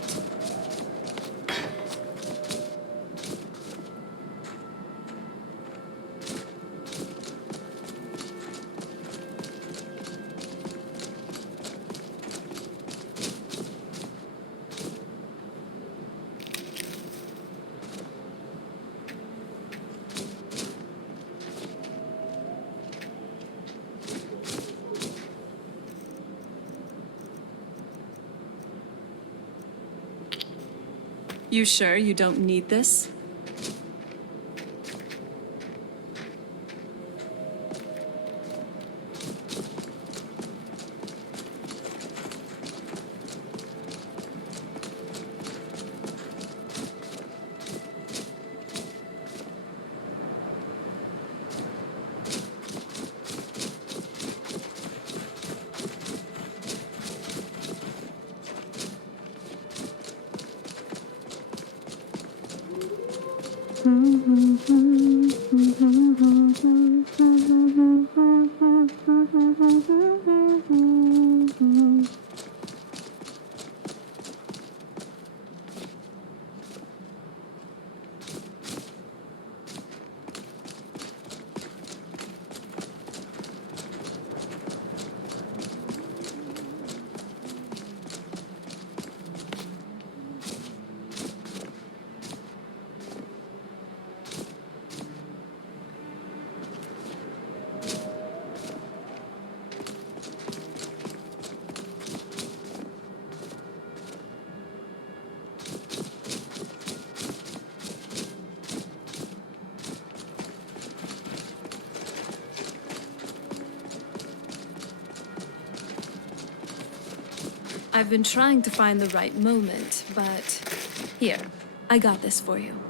You sure you don't need this? I've been trying to find the right moment, but here, I got this for you.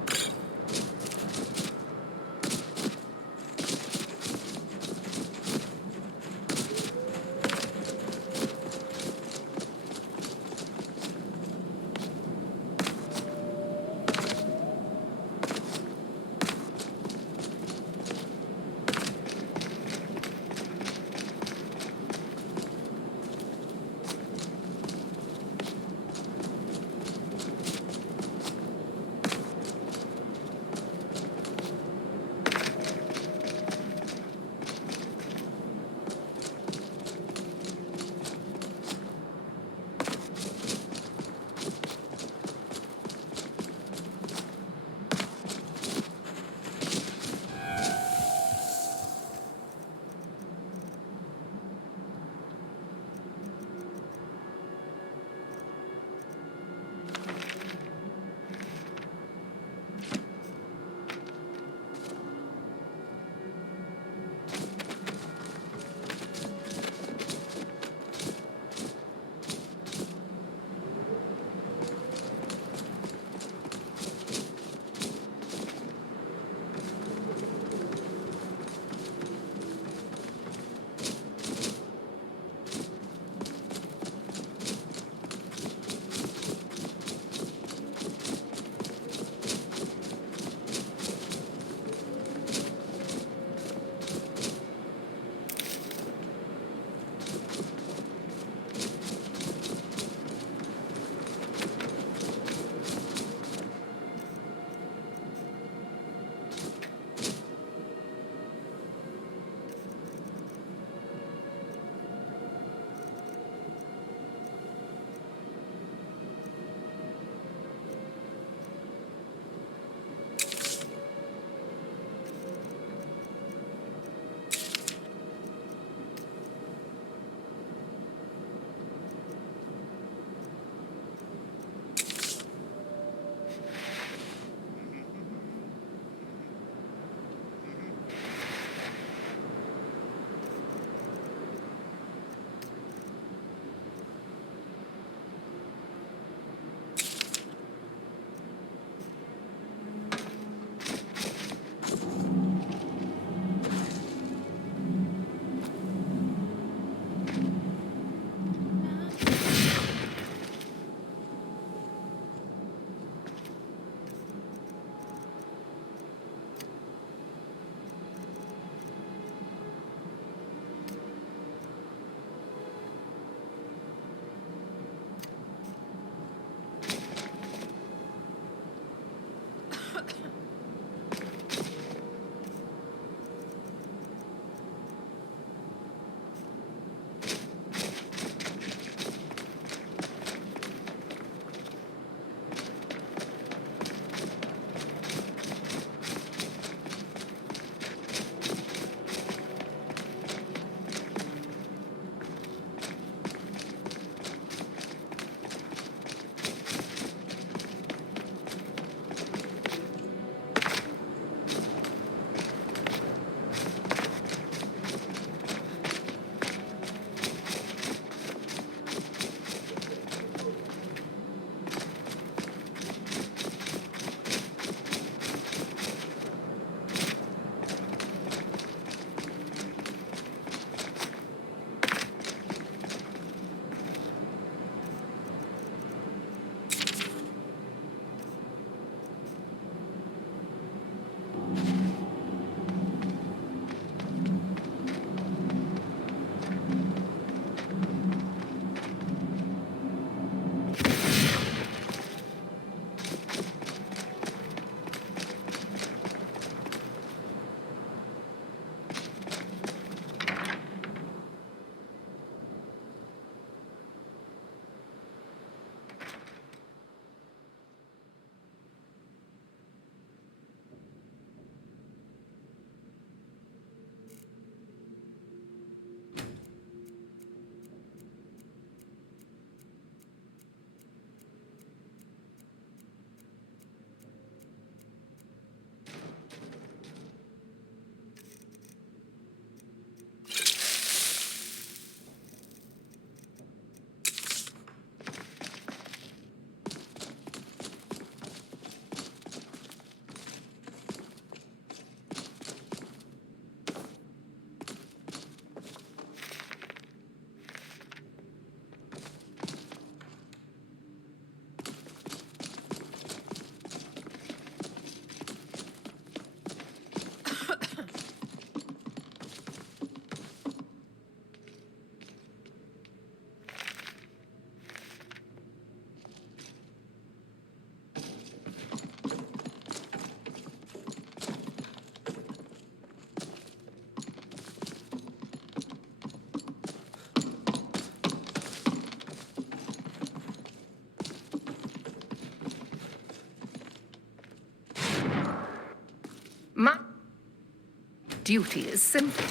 duty is simple.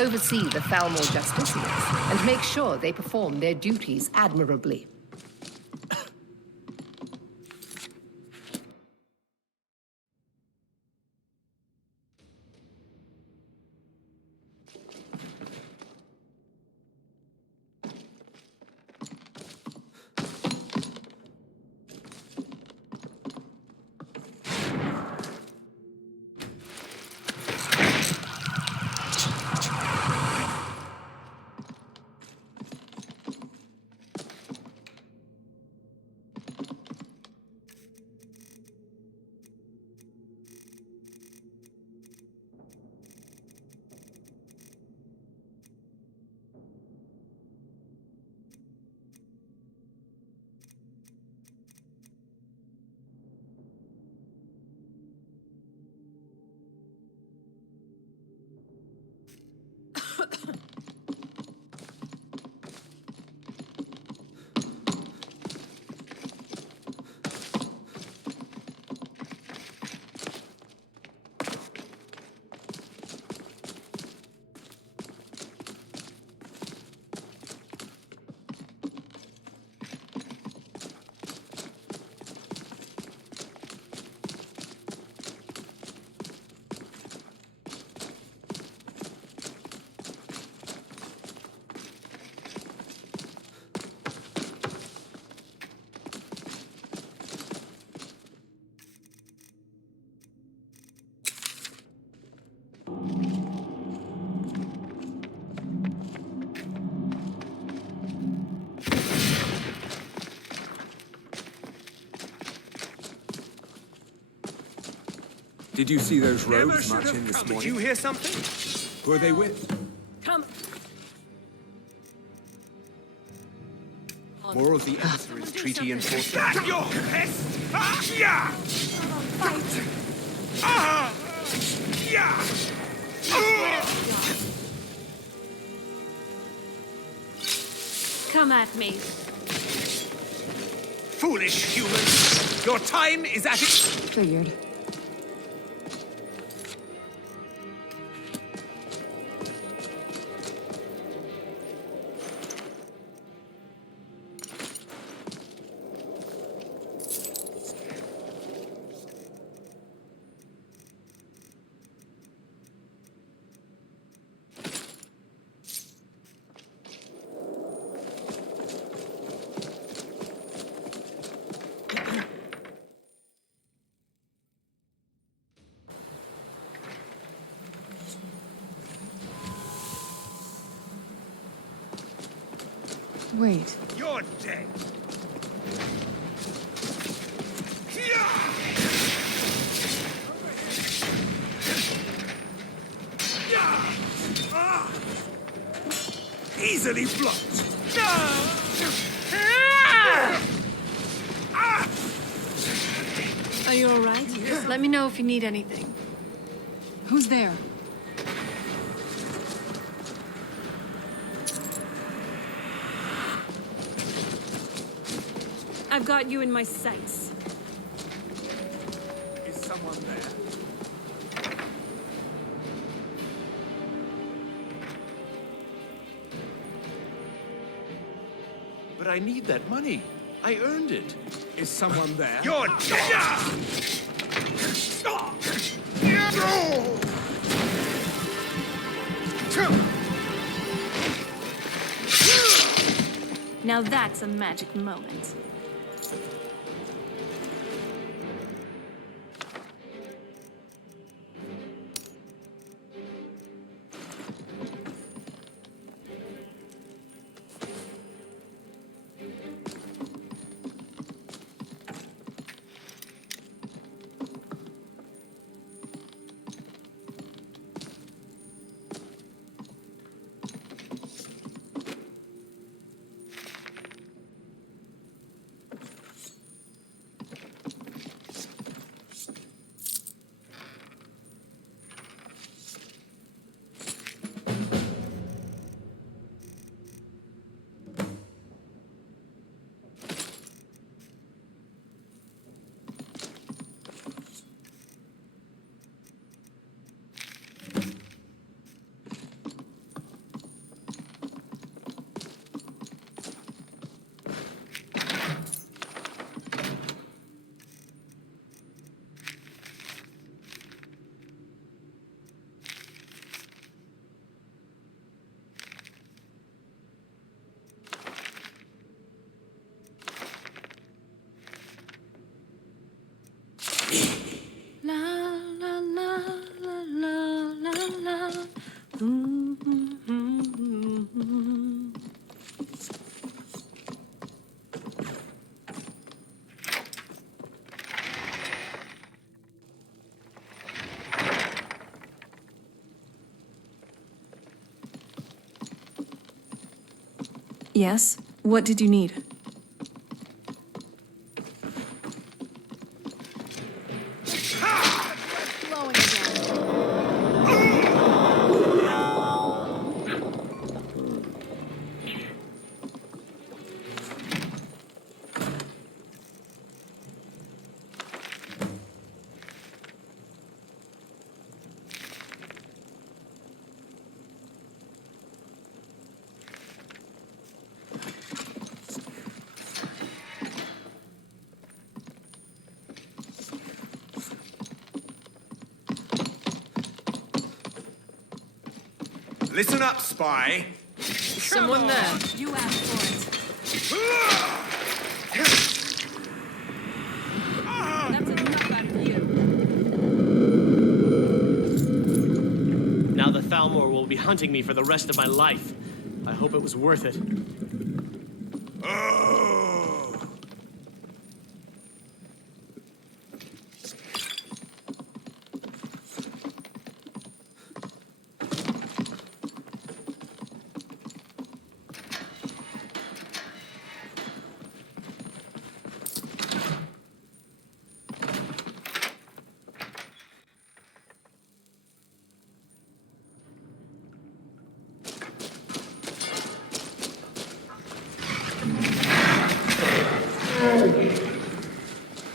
Oversee the Falmor Justiciars and make sure they perform their duties admirably. Did you see those rogues marching this morning? Did you hear something? Who are they with? Come. More of the Emissary's treaty enforcement. Back your pest! Ah! Yeah! Fight! Ah! Yeah! Come at me. Foolish humans! Your time is at its... Figured. Wait. You're dead! Easily blocked! Are you all right? Let me know if you need anything. Who's there? I've got you in my sights. Is someone there? But I need that money. I earned it. Is someone there? You're dead! Now that's a magic moment. Yes? What did you need? Listen up, spy. Someone there. You asked for it. That's enough out of you. Now the Thalmor will be hunting me for the rest of my life. I hope it was worth it.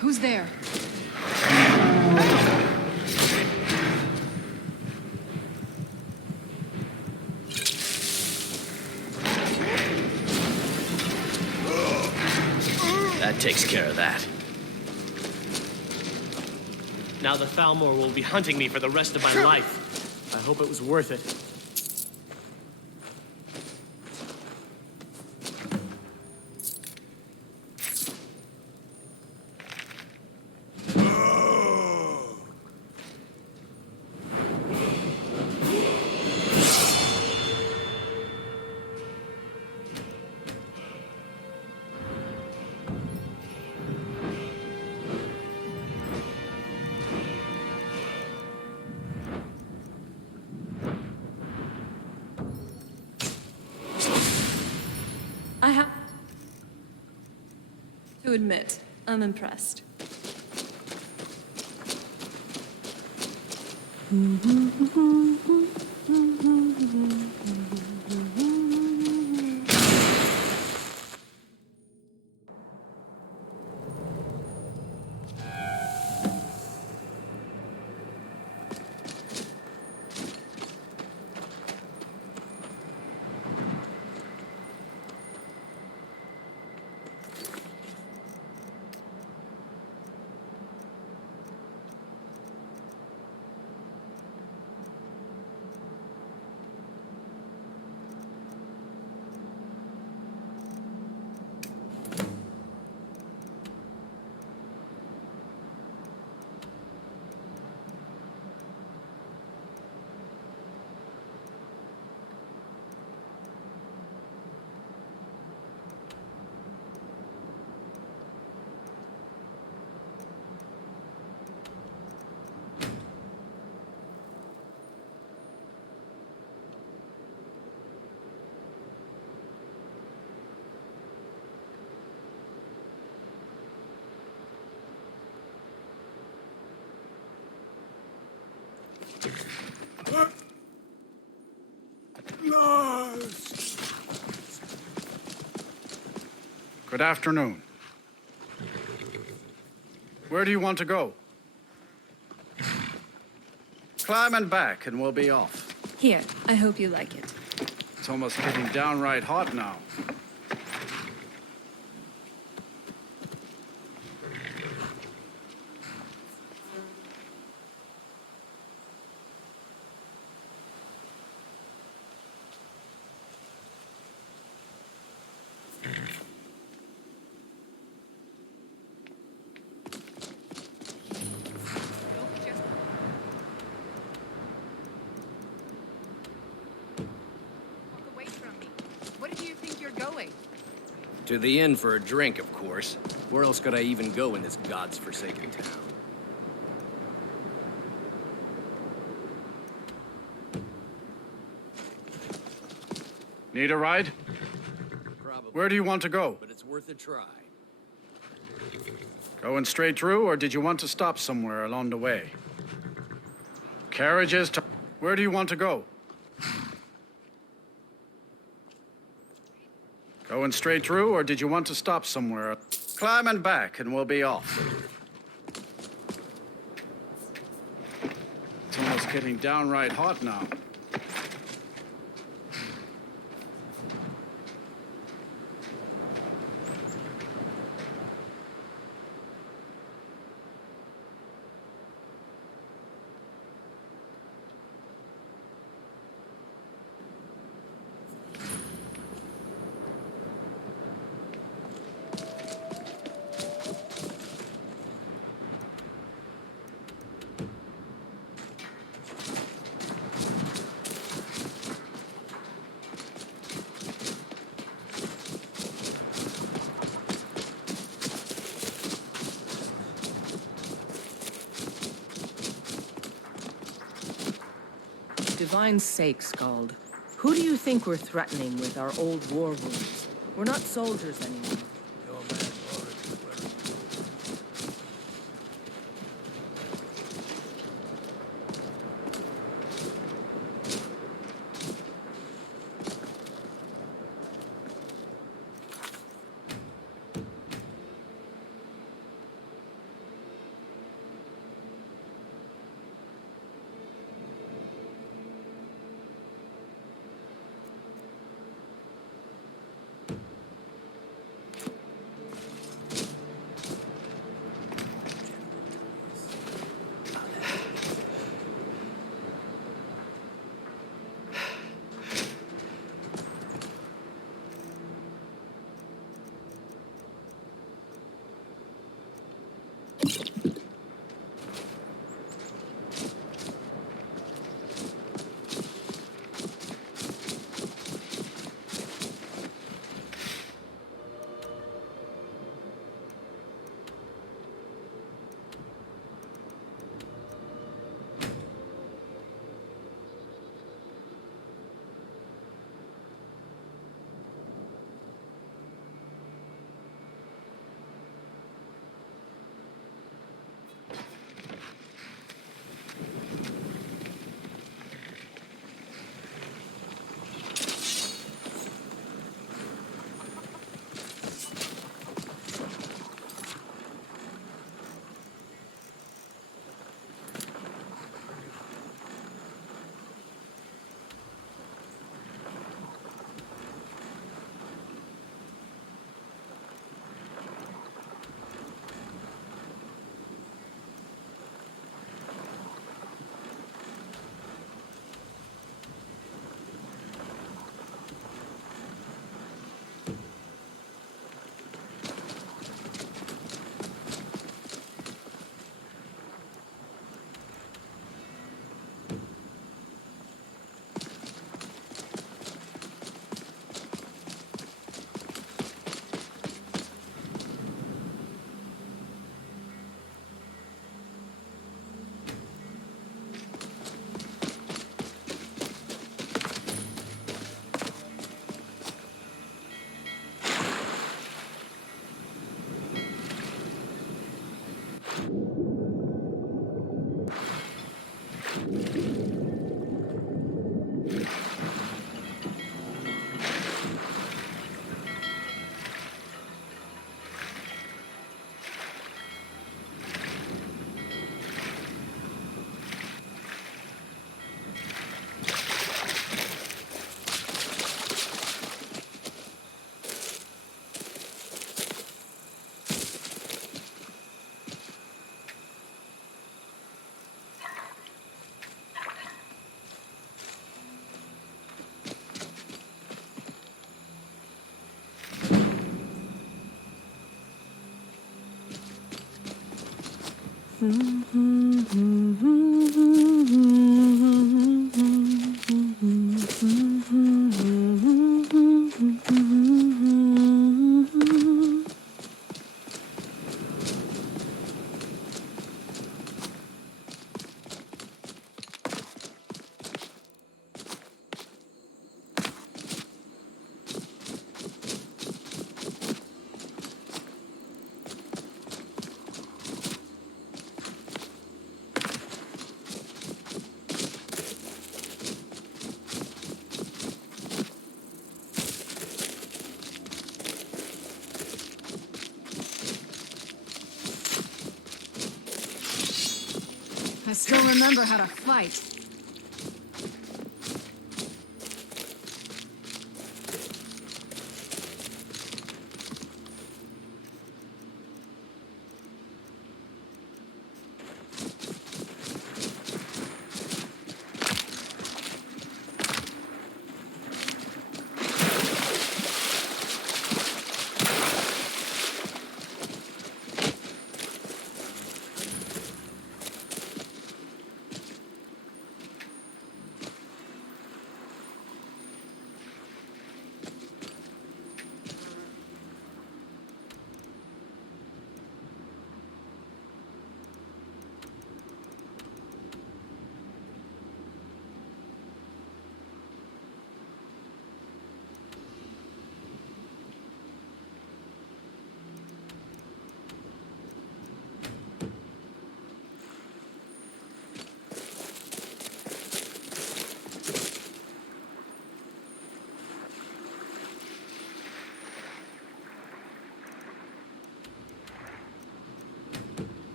Who's there? That takes care of that. Now the Thalmor will be hunting me for the rest of my life. I hope it was worth it. I have to admit, I'm impressed. Good afternoon. Where do you want to go? Climb and back, and we'll be off. Here, I hope you like it. It's almost getting downright hot now. To the inn for a drink, of course. Where else could I even go in this god's-forsaken town? Need a ride? Where do you want to go? but it's worth a try. Going straight through, or did you want to stop somewhere along the way? Carriages to... Where do you want to go? Going straight through, or did you want to stop somewhere? Climbing back and we'll be off. It's almost getting downright hot now. Divine sake, Skald. Who do you think we're threatening with our old war wounds? We're not soldiers anymore. still remember how to fight.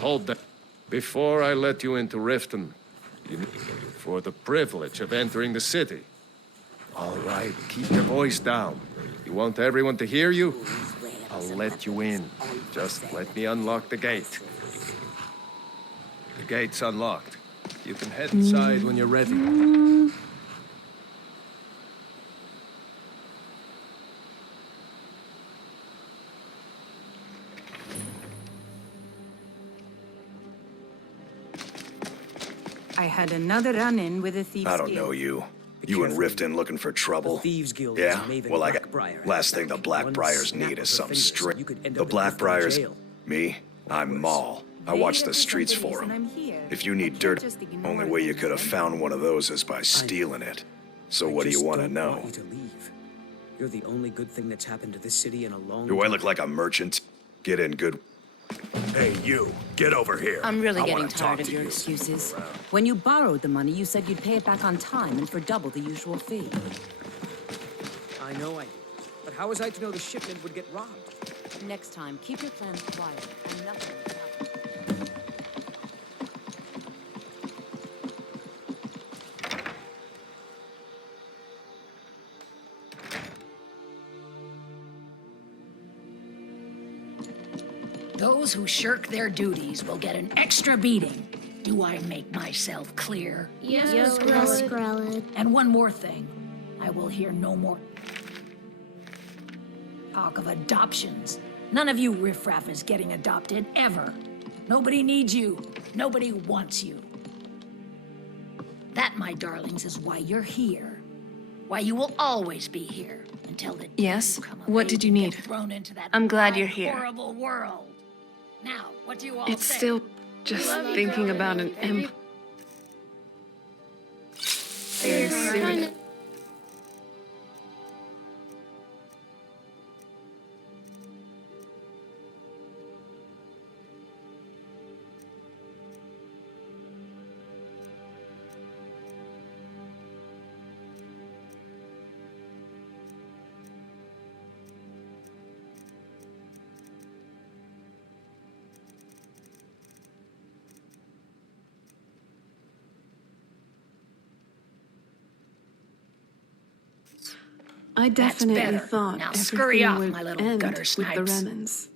Hold that. Before I let you into Riften, for the privilege of entering the city. All right, keep your voice down. You want everyone to hear you? I'll let you in. Just let me unlock the gate. The gate's unlocked. You can head inside when you're ready. I had another run-in with a thief. I don't know you. You and Riften looking for trouble? Thieves Guild. Yeah? Well, I got... Last thing the Blackbriars need is some straight... The Blackbriars? Me? I'm Maul. I watch the streets for them. If you need dirt, only way you could have found one of those is by stealing it. So what do you want to know? You to leave. You're the only good thing that's happened to this city in a long Do I look like a merchant? Get in good... Hey, you. Get over here. I'm really I getting wanna tired talk of to your you. excuses. When you borrowed the money, you said you'd pay it back on time and for double the usual fee. I know I did. But how was I to know the shipment would get robbed? Next time, keep your plans quiet and nothing will happen. Those who shirk their duties will get an extra beating. Do I make myself clear? Yes, Skrellet. And one more thing. I will hear no more talk of adoptions. None of you riffraff is getting adopted, ever. Nobody needs you. Nobody wants you. That, my darlings, is why you're here. Why you will always be here until the day Yes? you come of What age did you and need? get thrown into that I'm glad you're wide, here. horrible world. Now, what do you all It's say? still just thinking about an imp. I That's definitely better. thought Now scurry everything off, would my little end gutter with the snipes. remnants.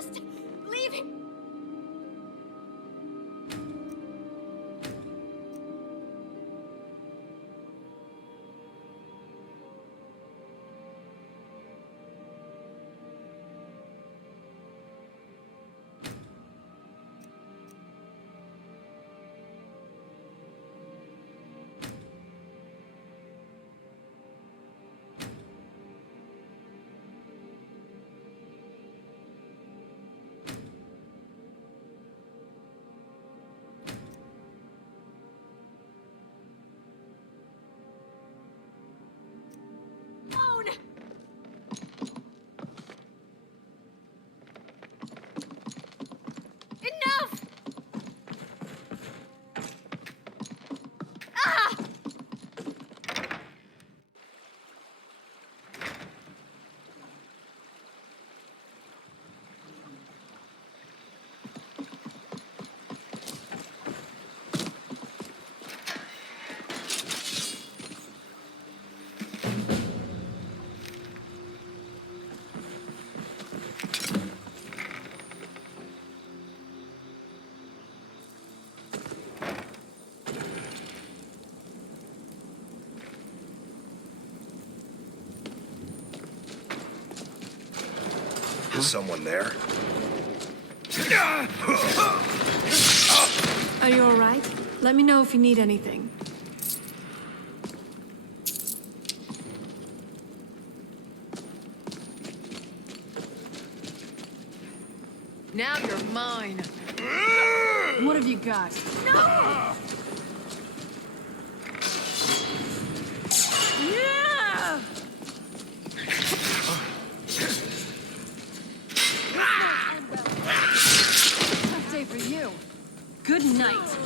Just leave him. Enough! Ah! Is someone there? Are you alright? Let me know if you need anything. Now you're mine. What have you got? No! Yeah! Tough day for you. Good night.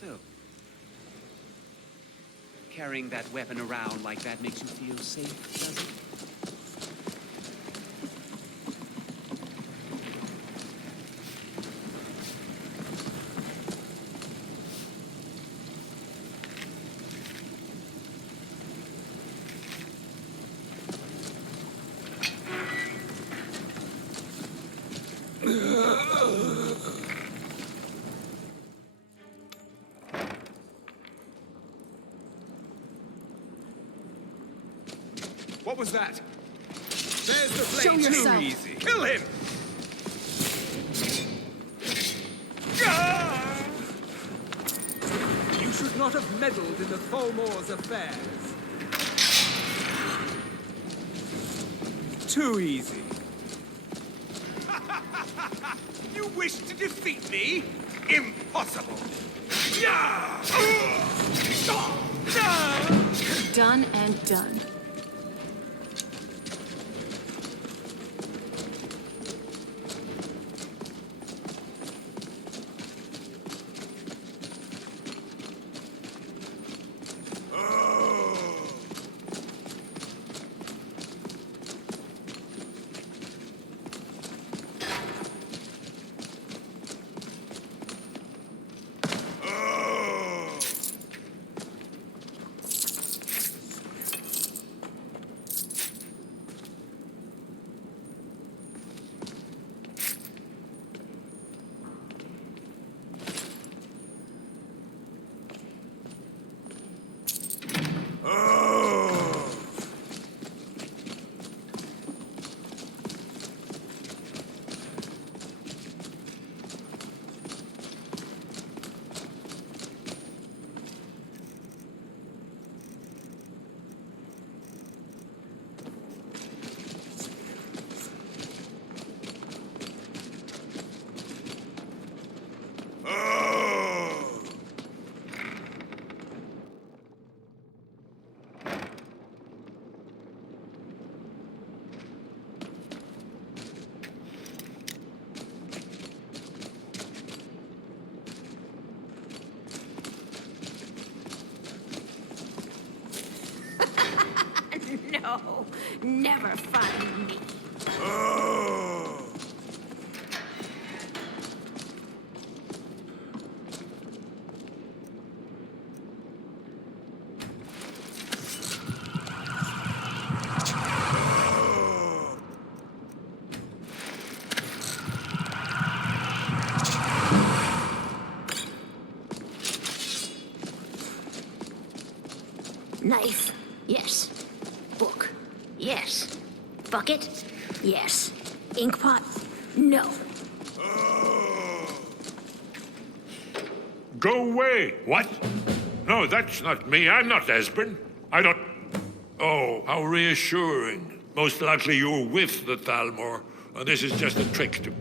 So, carrying that weapon around like that makes you feel safe, does it? What was that? There's the blade. Show yourself. Too easy. Kill him! You should not have meddled in the Tholmor's affairs. Too easy. You wish to defeat me? Impossible! Done and done. No, never find me. Knife, yes. Book, yes. Bucket, yes. Inkpot, no. Go away! What? No, that's not me. I'm not Esbern. I don't... Oh, how reassuring. Most likely you're with the Thalmor, and this is just a trick to...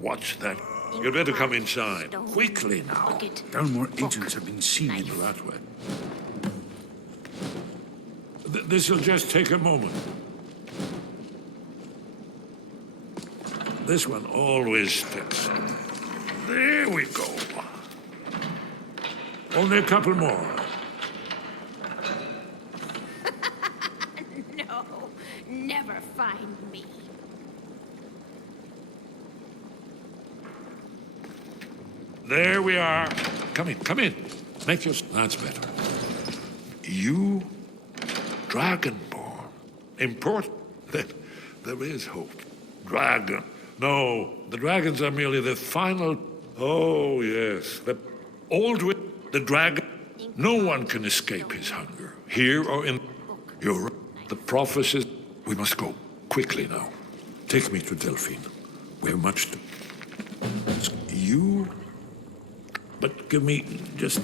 What's that? You'd better come inside. Quickly now. Thalmor agents have been seen in the That way. This'll just take a moment. This one always sticks. There we go. Only a couple more. No, never find me. There we are. Come in, come in. Make your... That's better. You... Dragonborn. Important. There is hope. Dragon. No, the dragons are merely the final... Oh, yes. The old... The dragon... No one can escape his hunger. Here or in... You're right. The prophecies... We must go. Quickly now. Take me to Delphine. We have much to... You... But give me just...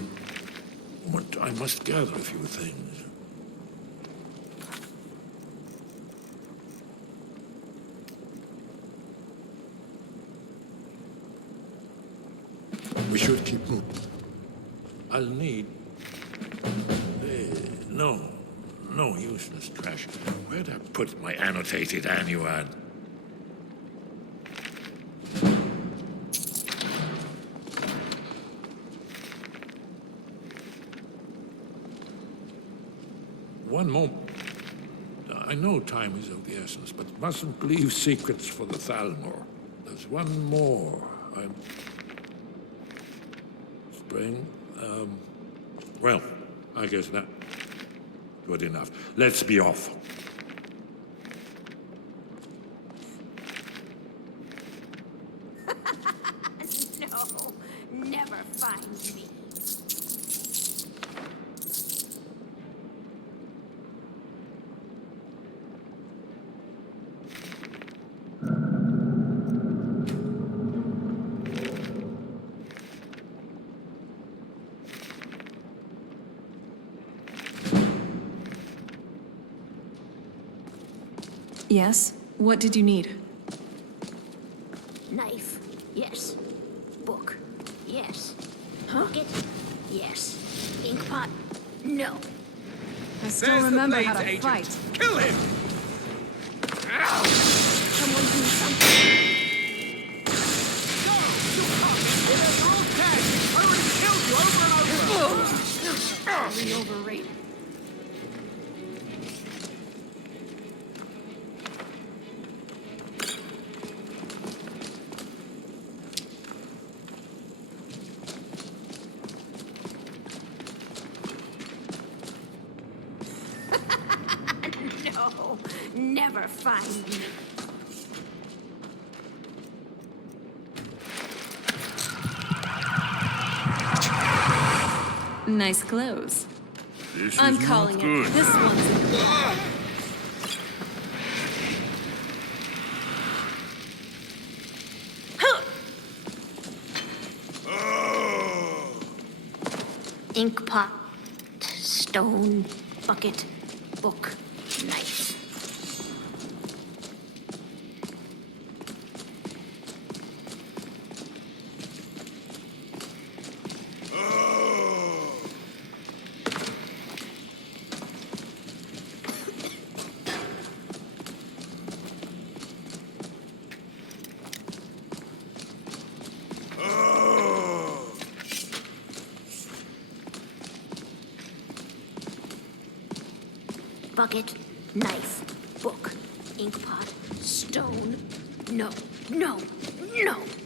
I must gather a few things. We should keep moving. I'll need... No useless trash. Where'd I put my annotated annuad? One moment. I know time is of the essence, but mustn't leave secrets for the Thalmor. There's one more. Spring? Well, I guess that... Good enough. Let's be off. No, never find me. Yes? What did you need? Knife, yes. Book, yes. Bucket, yes. Inkpot, no. I still remember how to fight. Kill him! Ow! Someone do something. No! You can't get rid of all dead! I already killed you over and over! Very overrated. No, never find me. Nice clothes. This I'm is calling not it. good. This one's in the bag. Inkpot, stone, bucket, book, knife. Bucket, knife, book, ink pot, stone. No, no, no.